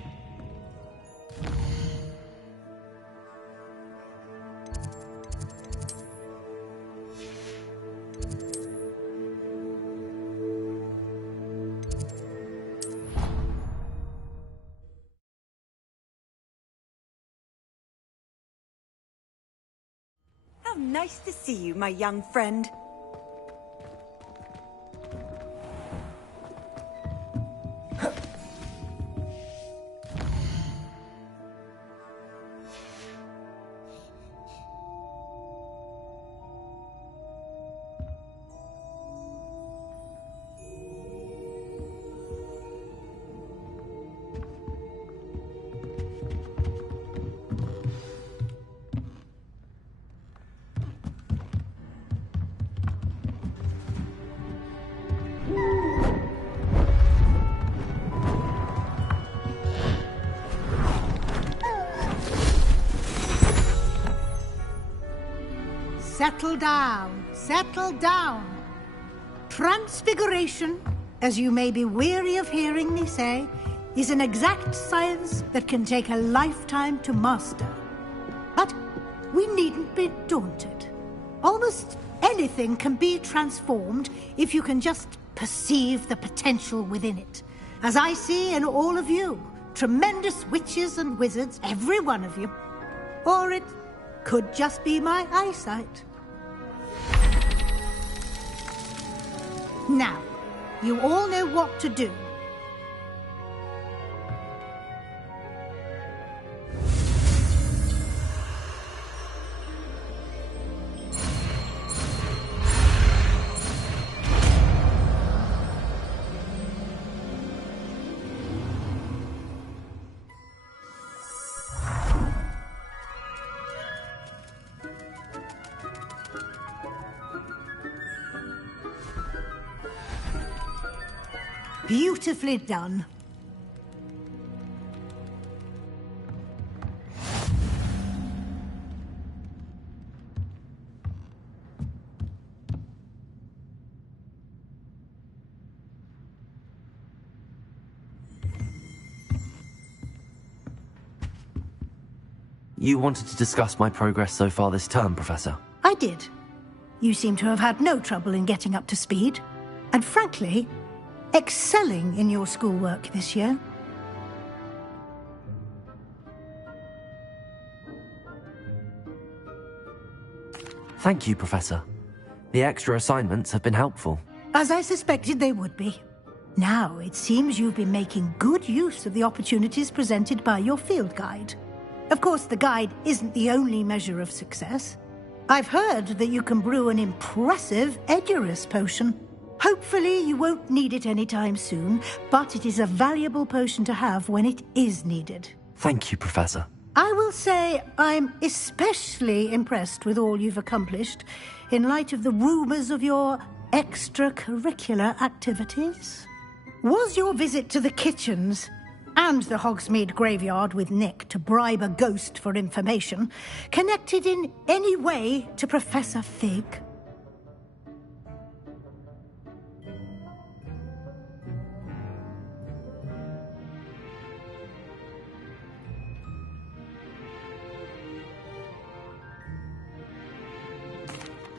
How nice to see you, my young friend. Settle down, settle down. Transfiguration, as you may be weary of hearing me say, is an exact science that can take a lifetime to master. But we needn't be daunted. Almost anything can be transformed if you can just perceive the potential within it. As I see in all of you, tremendous witches and wizards, every one of you. Or it could just be my eyesight. Now, you all know what to do. Beautifully done. You wanted to discuss my progress so far this term, Professor? I did. You seem to have had no trouble in getting up to speed. And frankly, excelling in your schoolwork this year. Thank you, Professor. The extra assignments have been helpful. As I suspected they would be. Now, it seems you've been making good use of the opportunities presented by your field guide. Of course, the guide isn't the only measure of success. I've heard that you can brew an impressive Edurus potion. Hopefully you won't need it anytime soon, but it is a valuable potion to have when it is needed. Thank you, Professor. I will say I'm especially impressed with all you've accomplished in light of the rumors of your extracurricular activities. Was your visit to the kitchens and the Hogsmeade graveyard with Nick to bribe a ghost for information connected in any way to Professor Fig?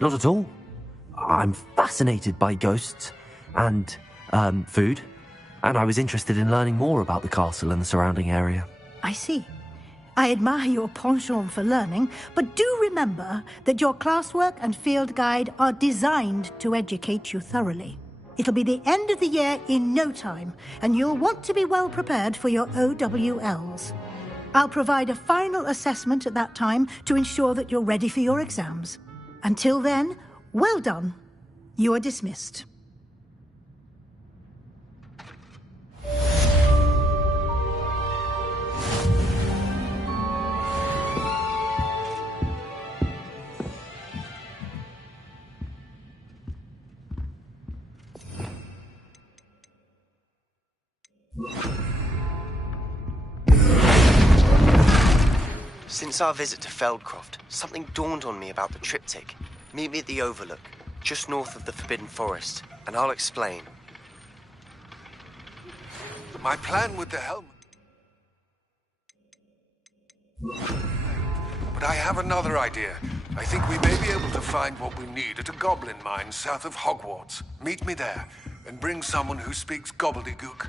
Not at all. I'm fascinated by ghosts and, food, and I was interested in learning more about the castle and the surrounding area. I see. I admire your penchant for learning, but do remember that your classwork and field guide are designed to educate you thoroughly. It'll be the end of the year in no time, and you'll want to be well prepared for your OWLs. I'll provide a final assessment at that time to ensure that you're ready for your exams. Until then, well done. You are dismissed. Since our visit to Feldcroft, something dawned on me about the triptych. Meet me at the Overlook, just north of the Forbidden Forest, and I'll explain. My plan with the helmet... But I have another idea. I think we may be able to find what we need at a goblin mine south of Hogwarts. Meet me there, and bring someone who speaks gobbledygook.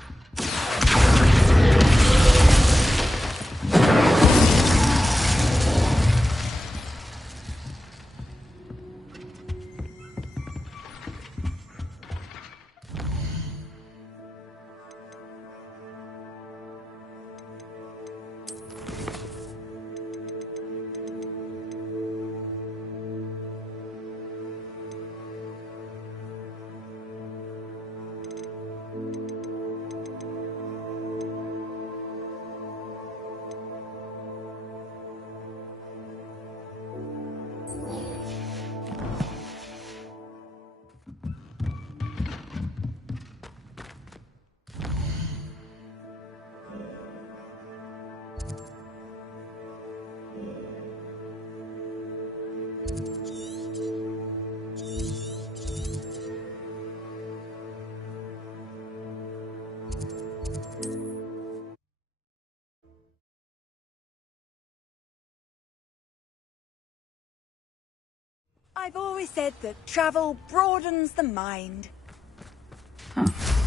I've always said that travel broadens the mind.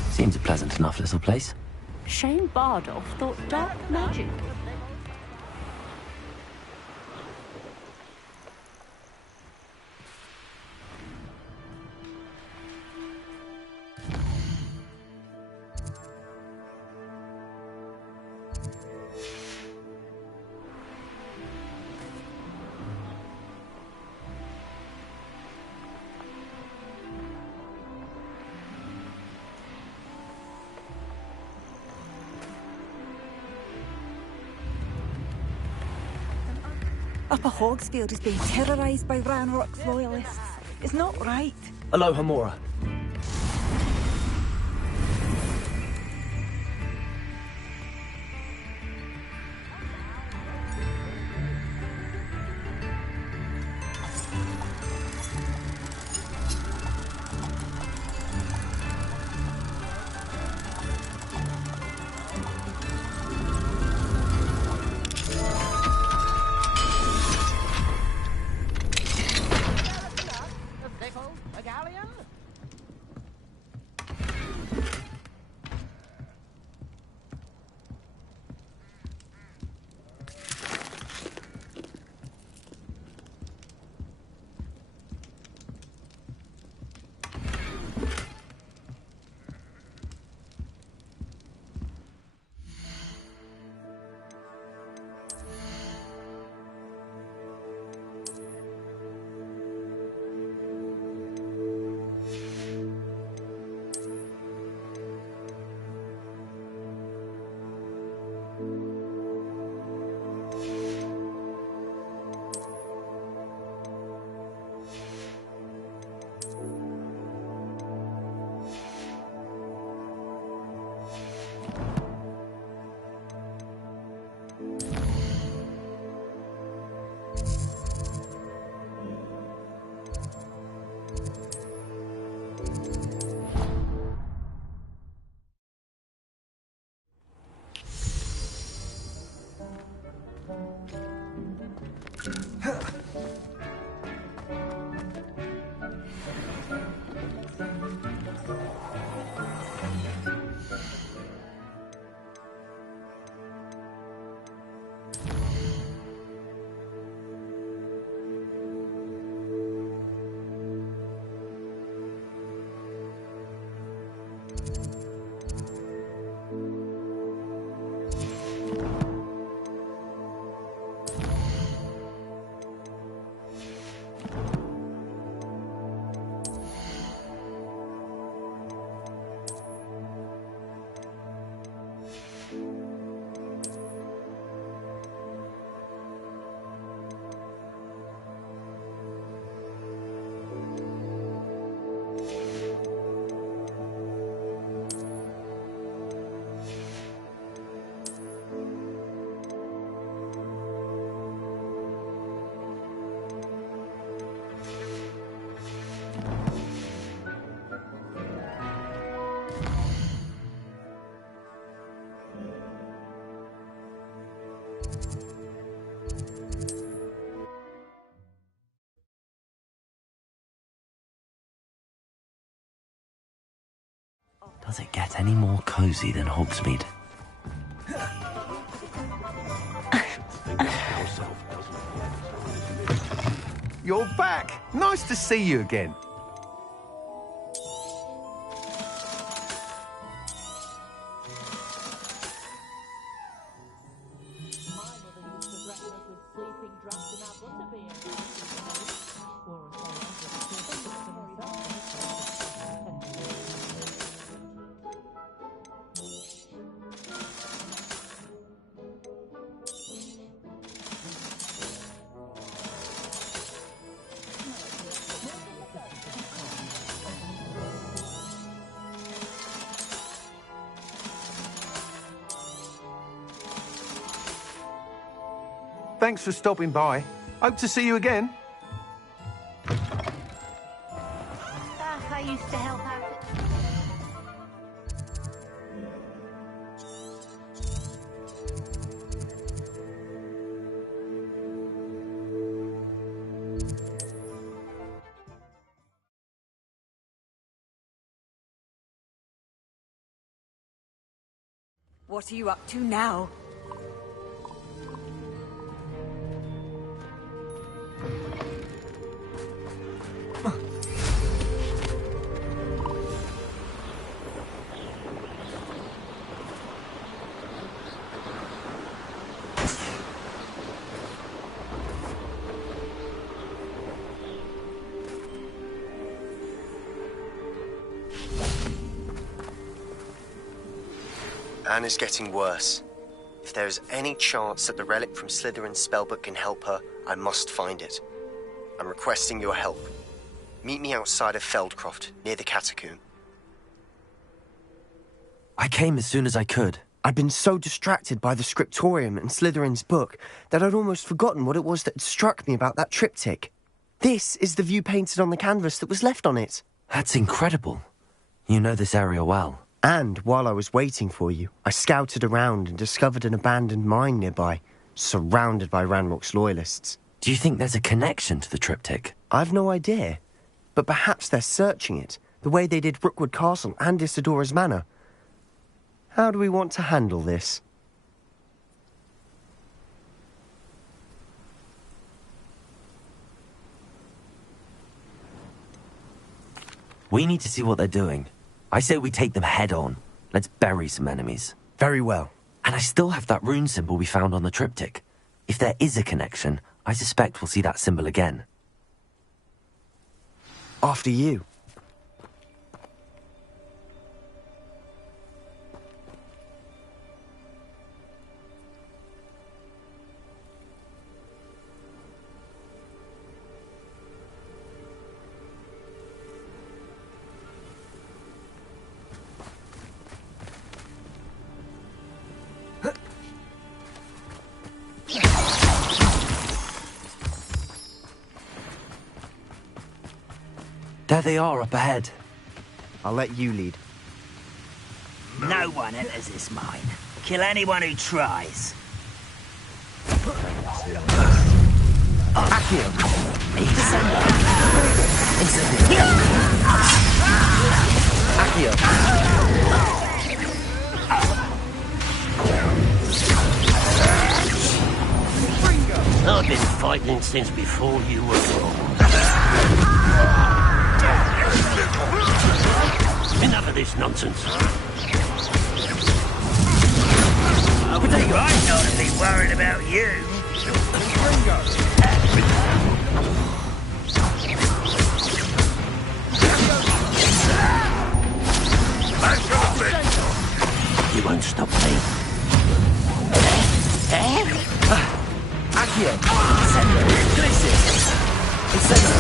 Seems a pleasant enough little place. Shane Bardolph thought dark magic. Upper Hogsfield is being terrorised by Ranrock's loyalists. It's not right. Aloha, Hamora. Does it get any more cozy than Hogsmeade? You're back! Nice to see you again. Thanks for stopping by. Hope to see you again. I used to help out at... What are you up to now? Anne is getting worse. If there is any chance that the relic from Slytherin's spellbook can help her, I must find it. I'm requesting your help. Meet me outside of Feldcroft, near the catacomb. I came as soon as I could. I'd been so distracted by the scriptorium and Slytherin's book that I'd almost forgotten what it was that had struck me about that triptych. This is the view painted on the canvas that was left on it. That's incredible. You know this area well. And while I was waiting for you, I scouted around and discovered an abandoned mine nearby, surrounded by Ranrock's loyalists. Do you think there's a connection to the triptych? I've no idea, but perhaps they're searching it, the way they did Rookwood Castle and Isidora's Manor. How do we want to handle this? We need to see what they're doing. I say we take them head on. Let's bury some enemies. Very well. And I still have that rune symbol we found on the triptych. If there is a connection, I suspect we'll see that symbol again. After you. There they are, up ahead. I'll let you lead. No one enters this mine. Kill anyone who tries. Accio! I've been fighting since before you were born. Enough of this nonsense. I'm not to be worried about you. You won't stop me. Accio! Incendio! Glisis! Incendio!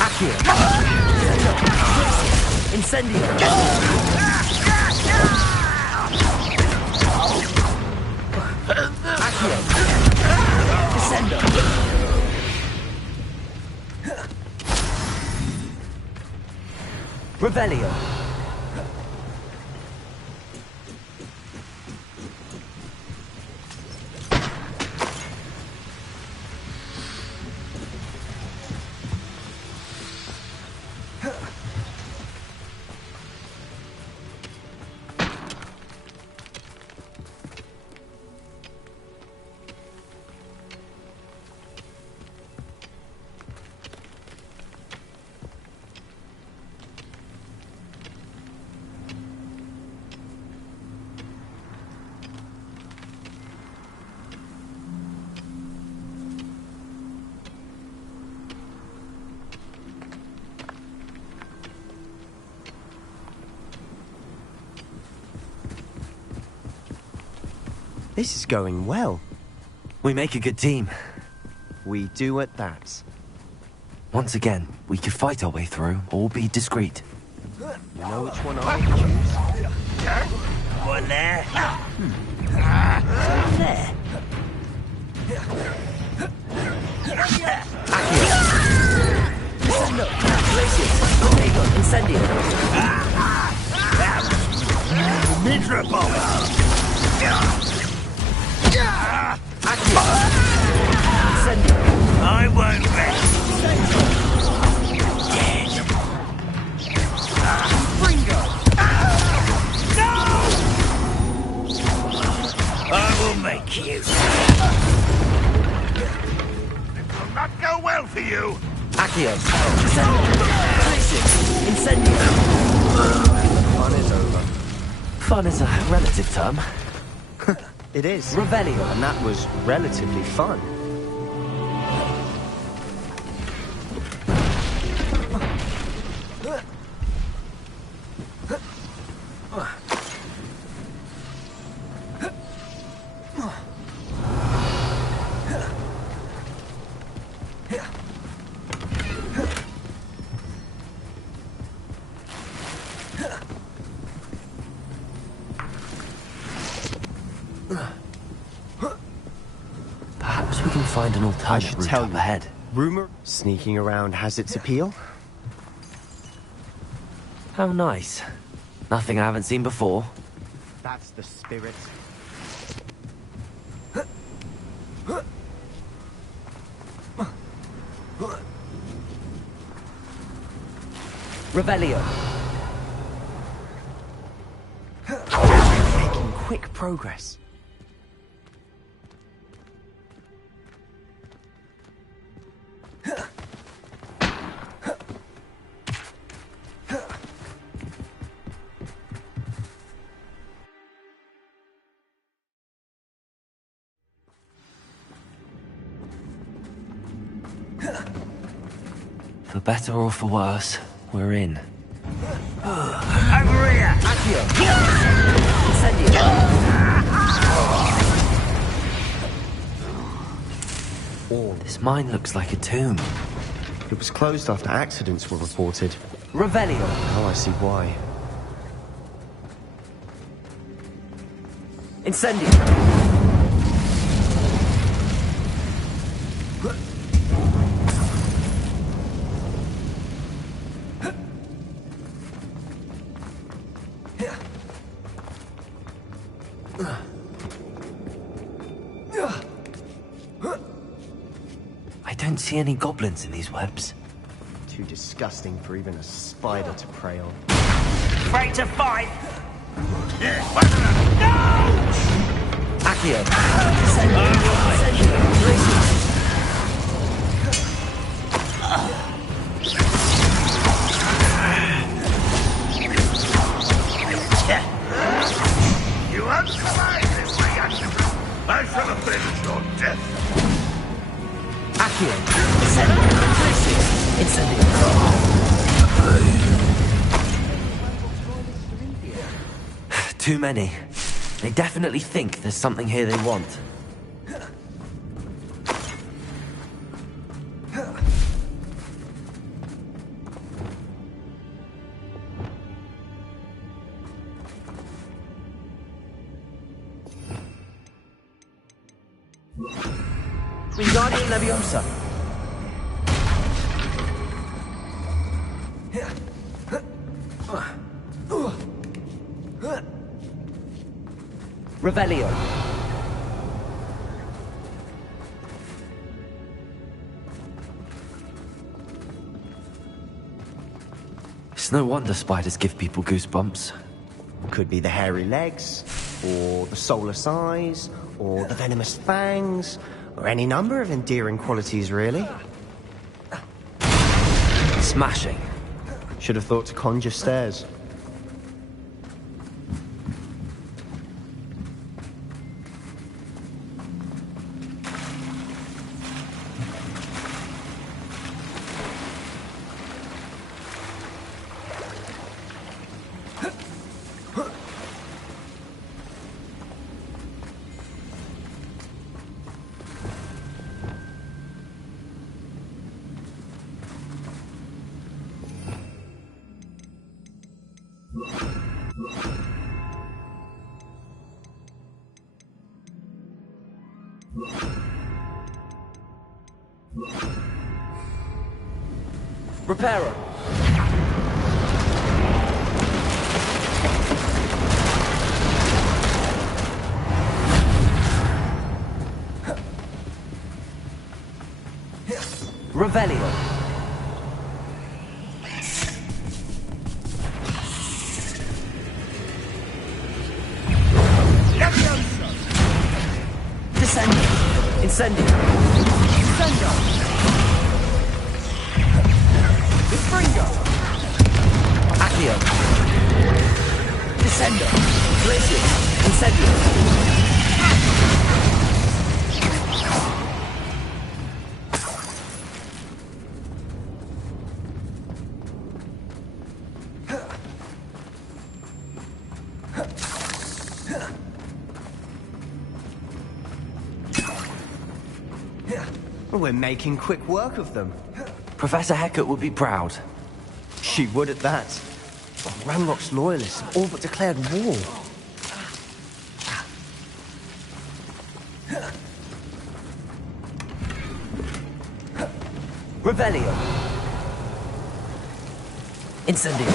Accio! Incendio! Accio! Descendo! Revelio! This is going well. We make a good team. We do at that. Once again, we could fight our way through, or be discreet. You know which one I would choose? One there. There. Listen up. Glaciers. Tornado. Incendio. Miserable. Incendio. I won't rest. Dead. Ringo. No! I will make you. It will not go well for you. Accio. Incendio. Fun is over. Fun is a relative term. It is. Revelio. And that was relatively fun. Perhaps we can find an I alternate should route tell up you. ahead. Rumor sneaking around has its appeal. How nice. Nothing I haven't seen before. That's the spirit. Revelio. Making quick progress. For better or for worse, we're in. Over here. Accio. Incendio. This mine looks like a tomb. It was closed after accidents were reported. Revelio. Now I see why. Incendio. I don't see any goblins in these webs. Too disgusting for even a spider to prey on. Afraid to fight. Accio. You won't survive this, my young. I shall avenge your death. Accio. Incendio. Too many. They definitely think there's something here they want. Wingardium Leviosa. Revelio. It's no wonder spiders give people goosebumps. Could be the hairy legs, or the soulless eyes, or the venomous fangs, or any number of endearing qualities, really. Smashing. Should have thought to conjure stairs. Repairer. Revelio. Descendio. Incendio. Incendio. Springo. Accio. Descendo. Glacier. Incendio. We're making quick work of them. Professor Hecat would be proud. She would at that. Ranrock's loyalists have all but declared war. Revelio. Incendio.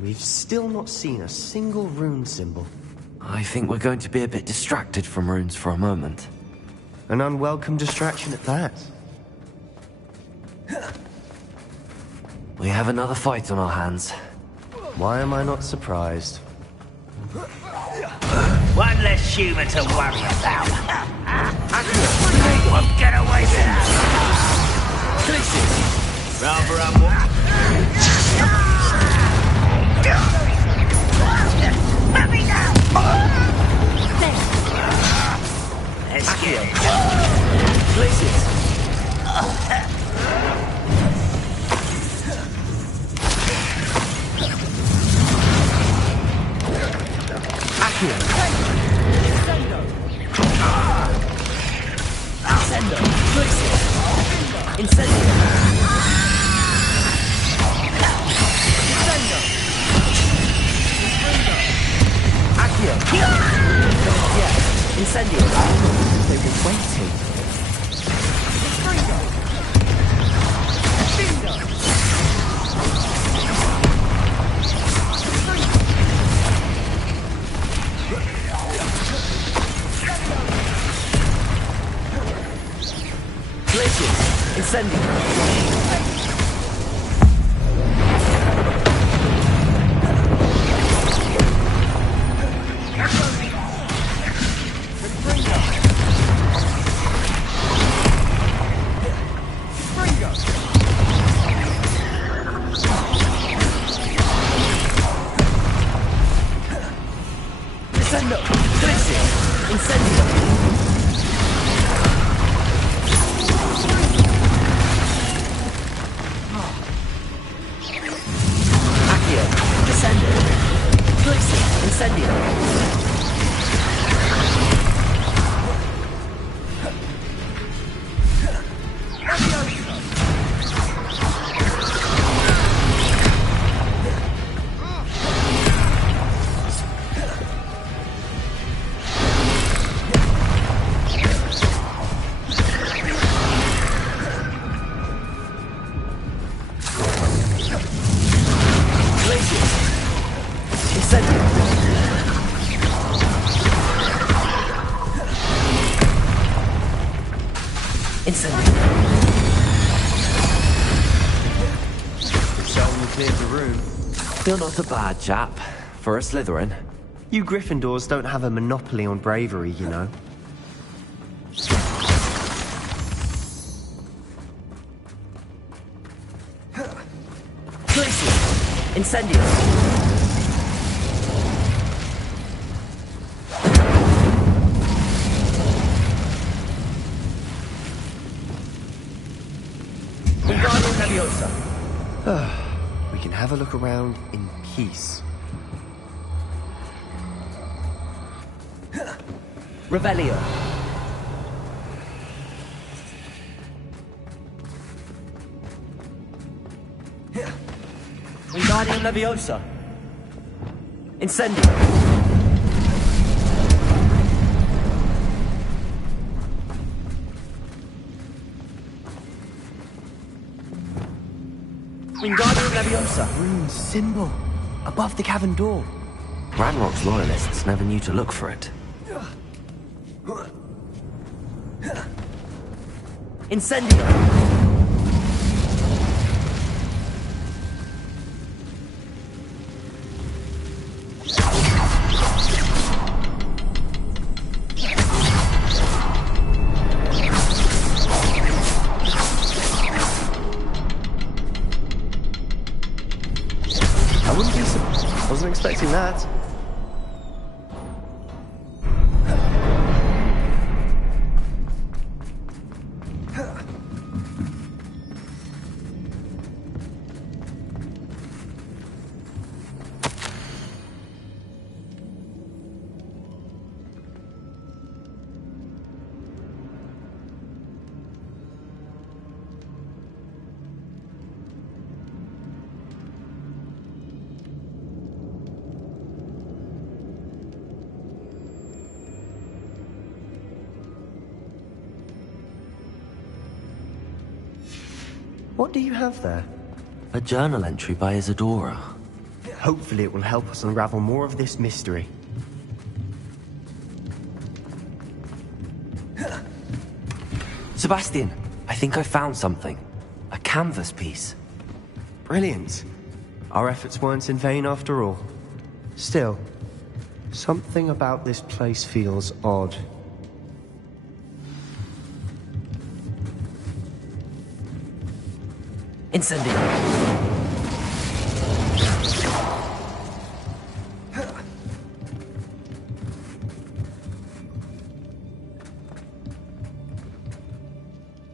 We've still not seen a single rune symbol. I think we're going to be a bit distracted from runes for a moment. An unwelcome distraction at that. We have another fight on our hands. Why am I not surprised? One less human to worry about. Won't get away with that. Rather let me down! Let's get it. Glaciers. Accio. Sendo. Glaciers. Incendio. Accio. Yeah. Incendio. They were waiting. Glaciers. Incendio. Descendo. Glaciers. Incendio. Accio. Descendo. Glaciers. Incendio. You're not a bad chap for a Slytherin. You Gryffindors don't have a monopoly on bravery, you know. Glacius! Incendio! Wingardium Leviosa! We can have a look around in peace. Revelio. Wingardium Leviosa. Incendio. Wingardium Leviosa. Rune symbol. Above the cavern door. Ranrock's loyalists never knew to look for it. Incendio. I wouldn't be surprised. I wasn't expecting that. What do you have there? A journal entry by Isadora. Hopefully it will help us unravel more of this mystery. Sebastian, I think I found something. A canvas piece. Brilliant. Our efforts weren't in vain after all. Still, something about this place feels odd. Incendio.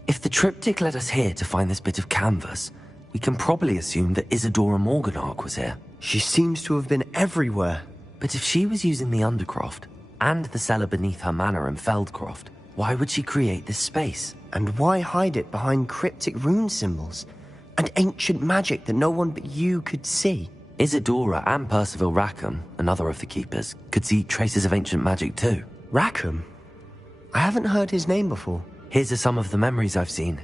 If the triptych led us here to find this bit of canvas, we can probably assume that Isadora Morganark was here. She seems to have been everywhere. But if she was using the Undercroft, and the cellar beneath her manor in Feldcroft, why would she create this space? And why hide it behind cryptic rune symbols? And ancient magic that no one but you could see? Isadora and Percival Rackham, another of the Keepers, could see traces of ancient magic too. Rackham? I haven't heard his name before. Here's some of the memories I've seen.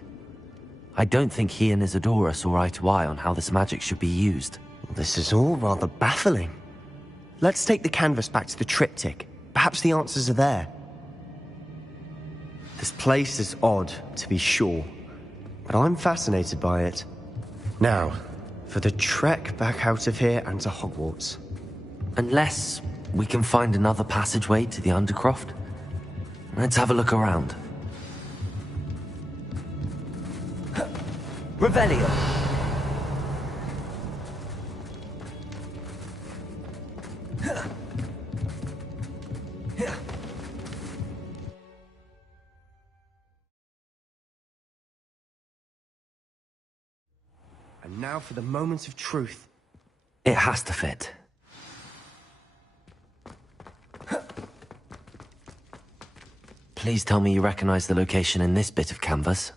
I don't think he and Isadora saw eye to eye on how this magic should be used. This is all rather baffling. Let's take the canvas back to the triptych. Perhaps the answers are there. This place is odd, to be sure, but I'm fascinated by it. Now, for the trek back out of here and to Hogwarts. Unless we can find another passageway to the Undercroft. Let's have a look around. Revelio. And now for the moment of truth. It has to fit. Please tell me you recognize the location in this bit of canvas.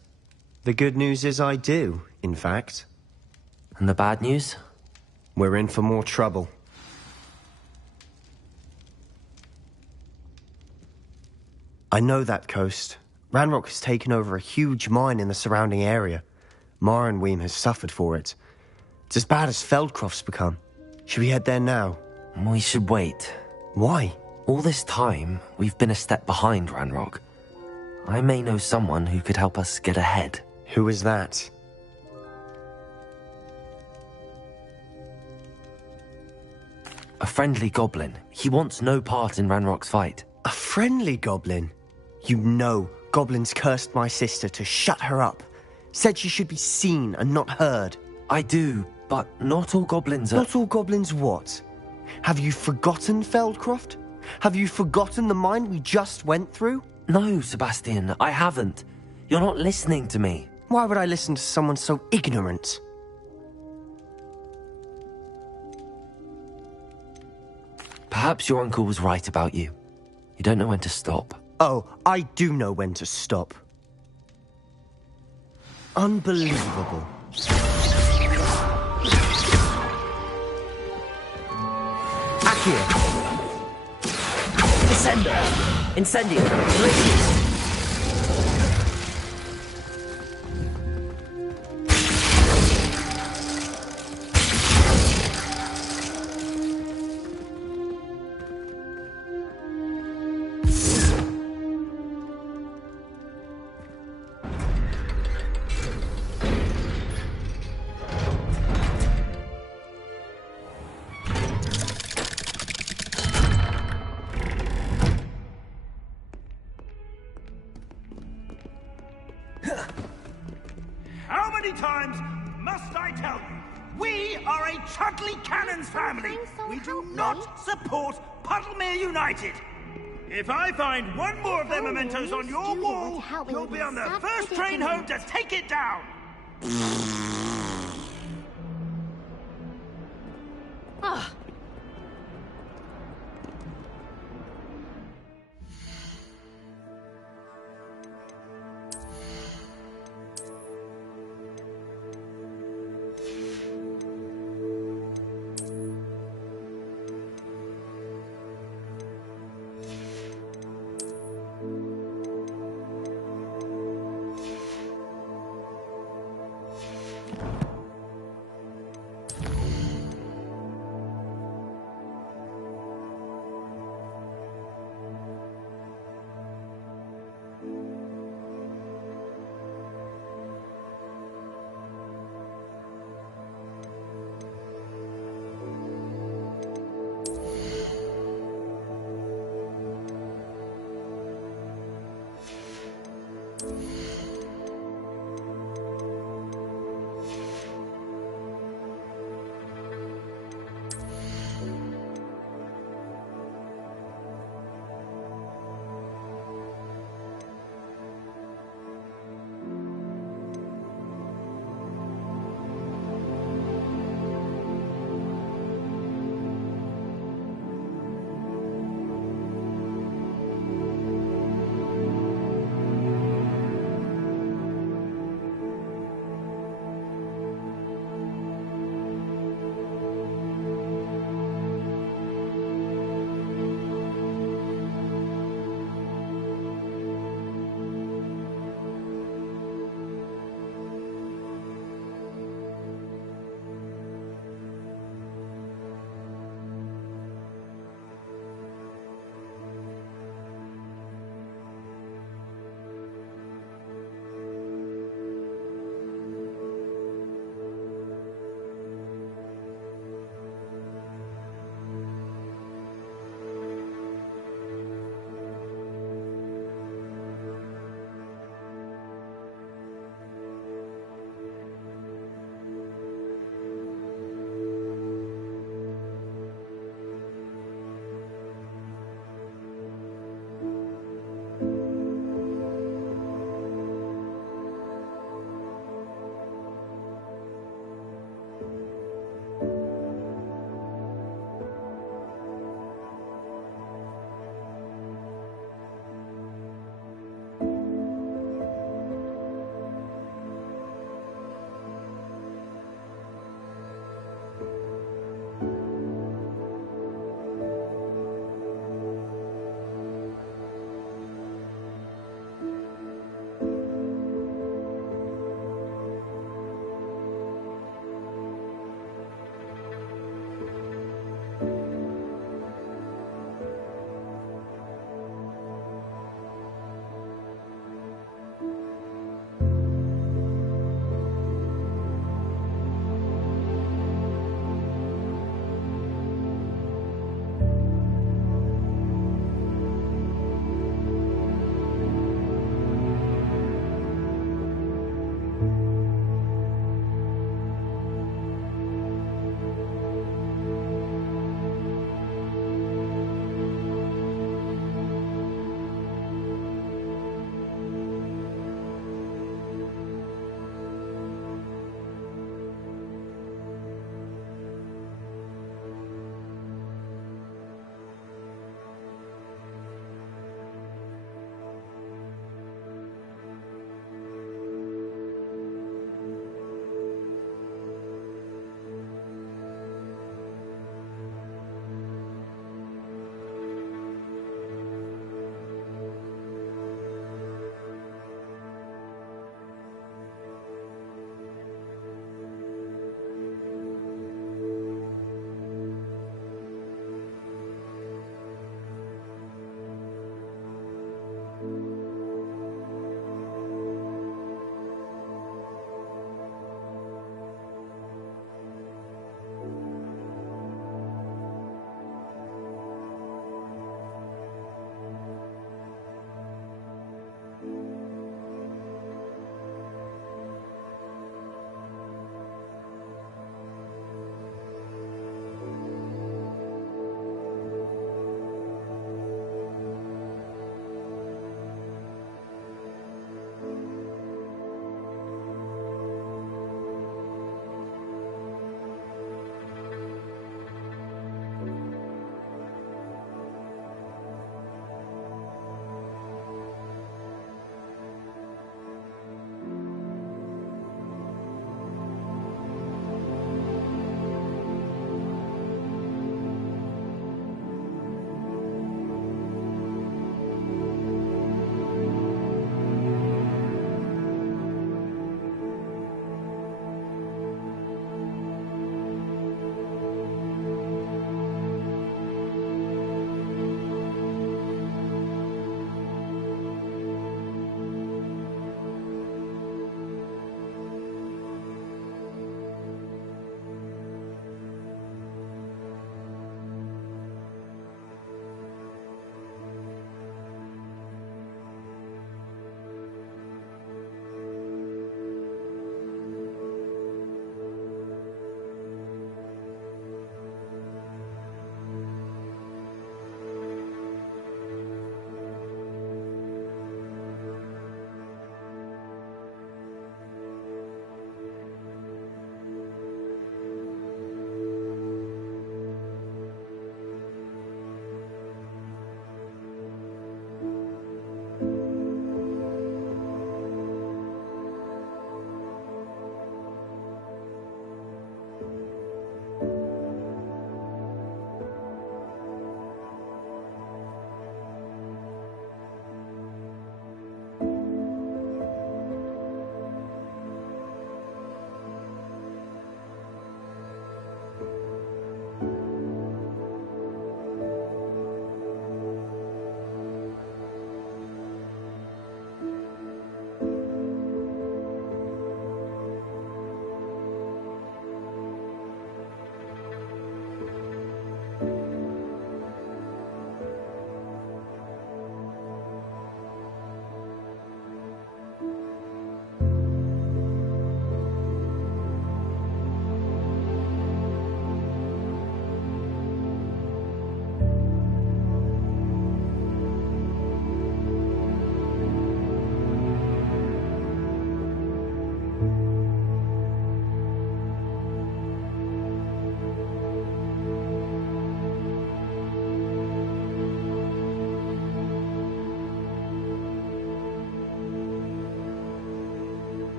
The good news is I do, in fact. And the bad news? We're in for more trouble. I know that coast. Ranrock has taken over a huge mine in the surrounding area. Marrenweem has suffered for it. It's as bad as Feldcroft's become. Should we head there now? We should wait. Why? All this time, we've been a step behind Ranrock. I may know someone who could help us get ahead. Who is that? A friendly goblin. He wants no part in Ranrock's fight. A friendly goblin? You know goblins cursed my sister to shut her up. Said she should be seen and not heard. I do, but not all goblins are... Not all goblins what? Have you forgotten Feldcroft? Have you forgotten the mine we just went through? No, Sebastian, I haven't. You're not listening to me. Why would I listen to someone so ignorant? Perhaps your uncle was right about you. You don't know when to stop. Oh, I do know when to stop. Unbelievable. Accio! Descender! Incendio! Please! How many times must I tell you? We are a Chudley Cannons family. We do not support Puddlemere United. If I find one more of their mementos on your wall, you'll be on the first train home to take it down.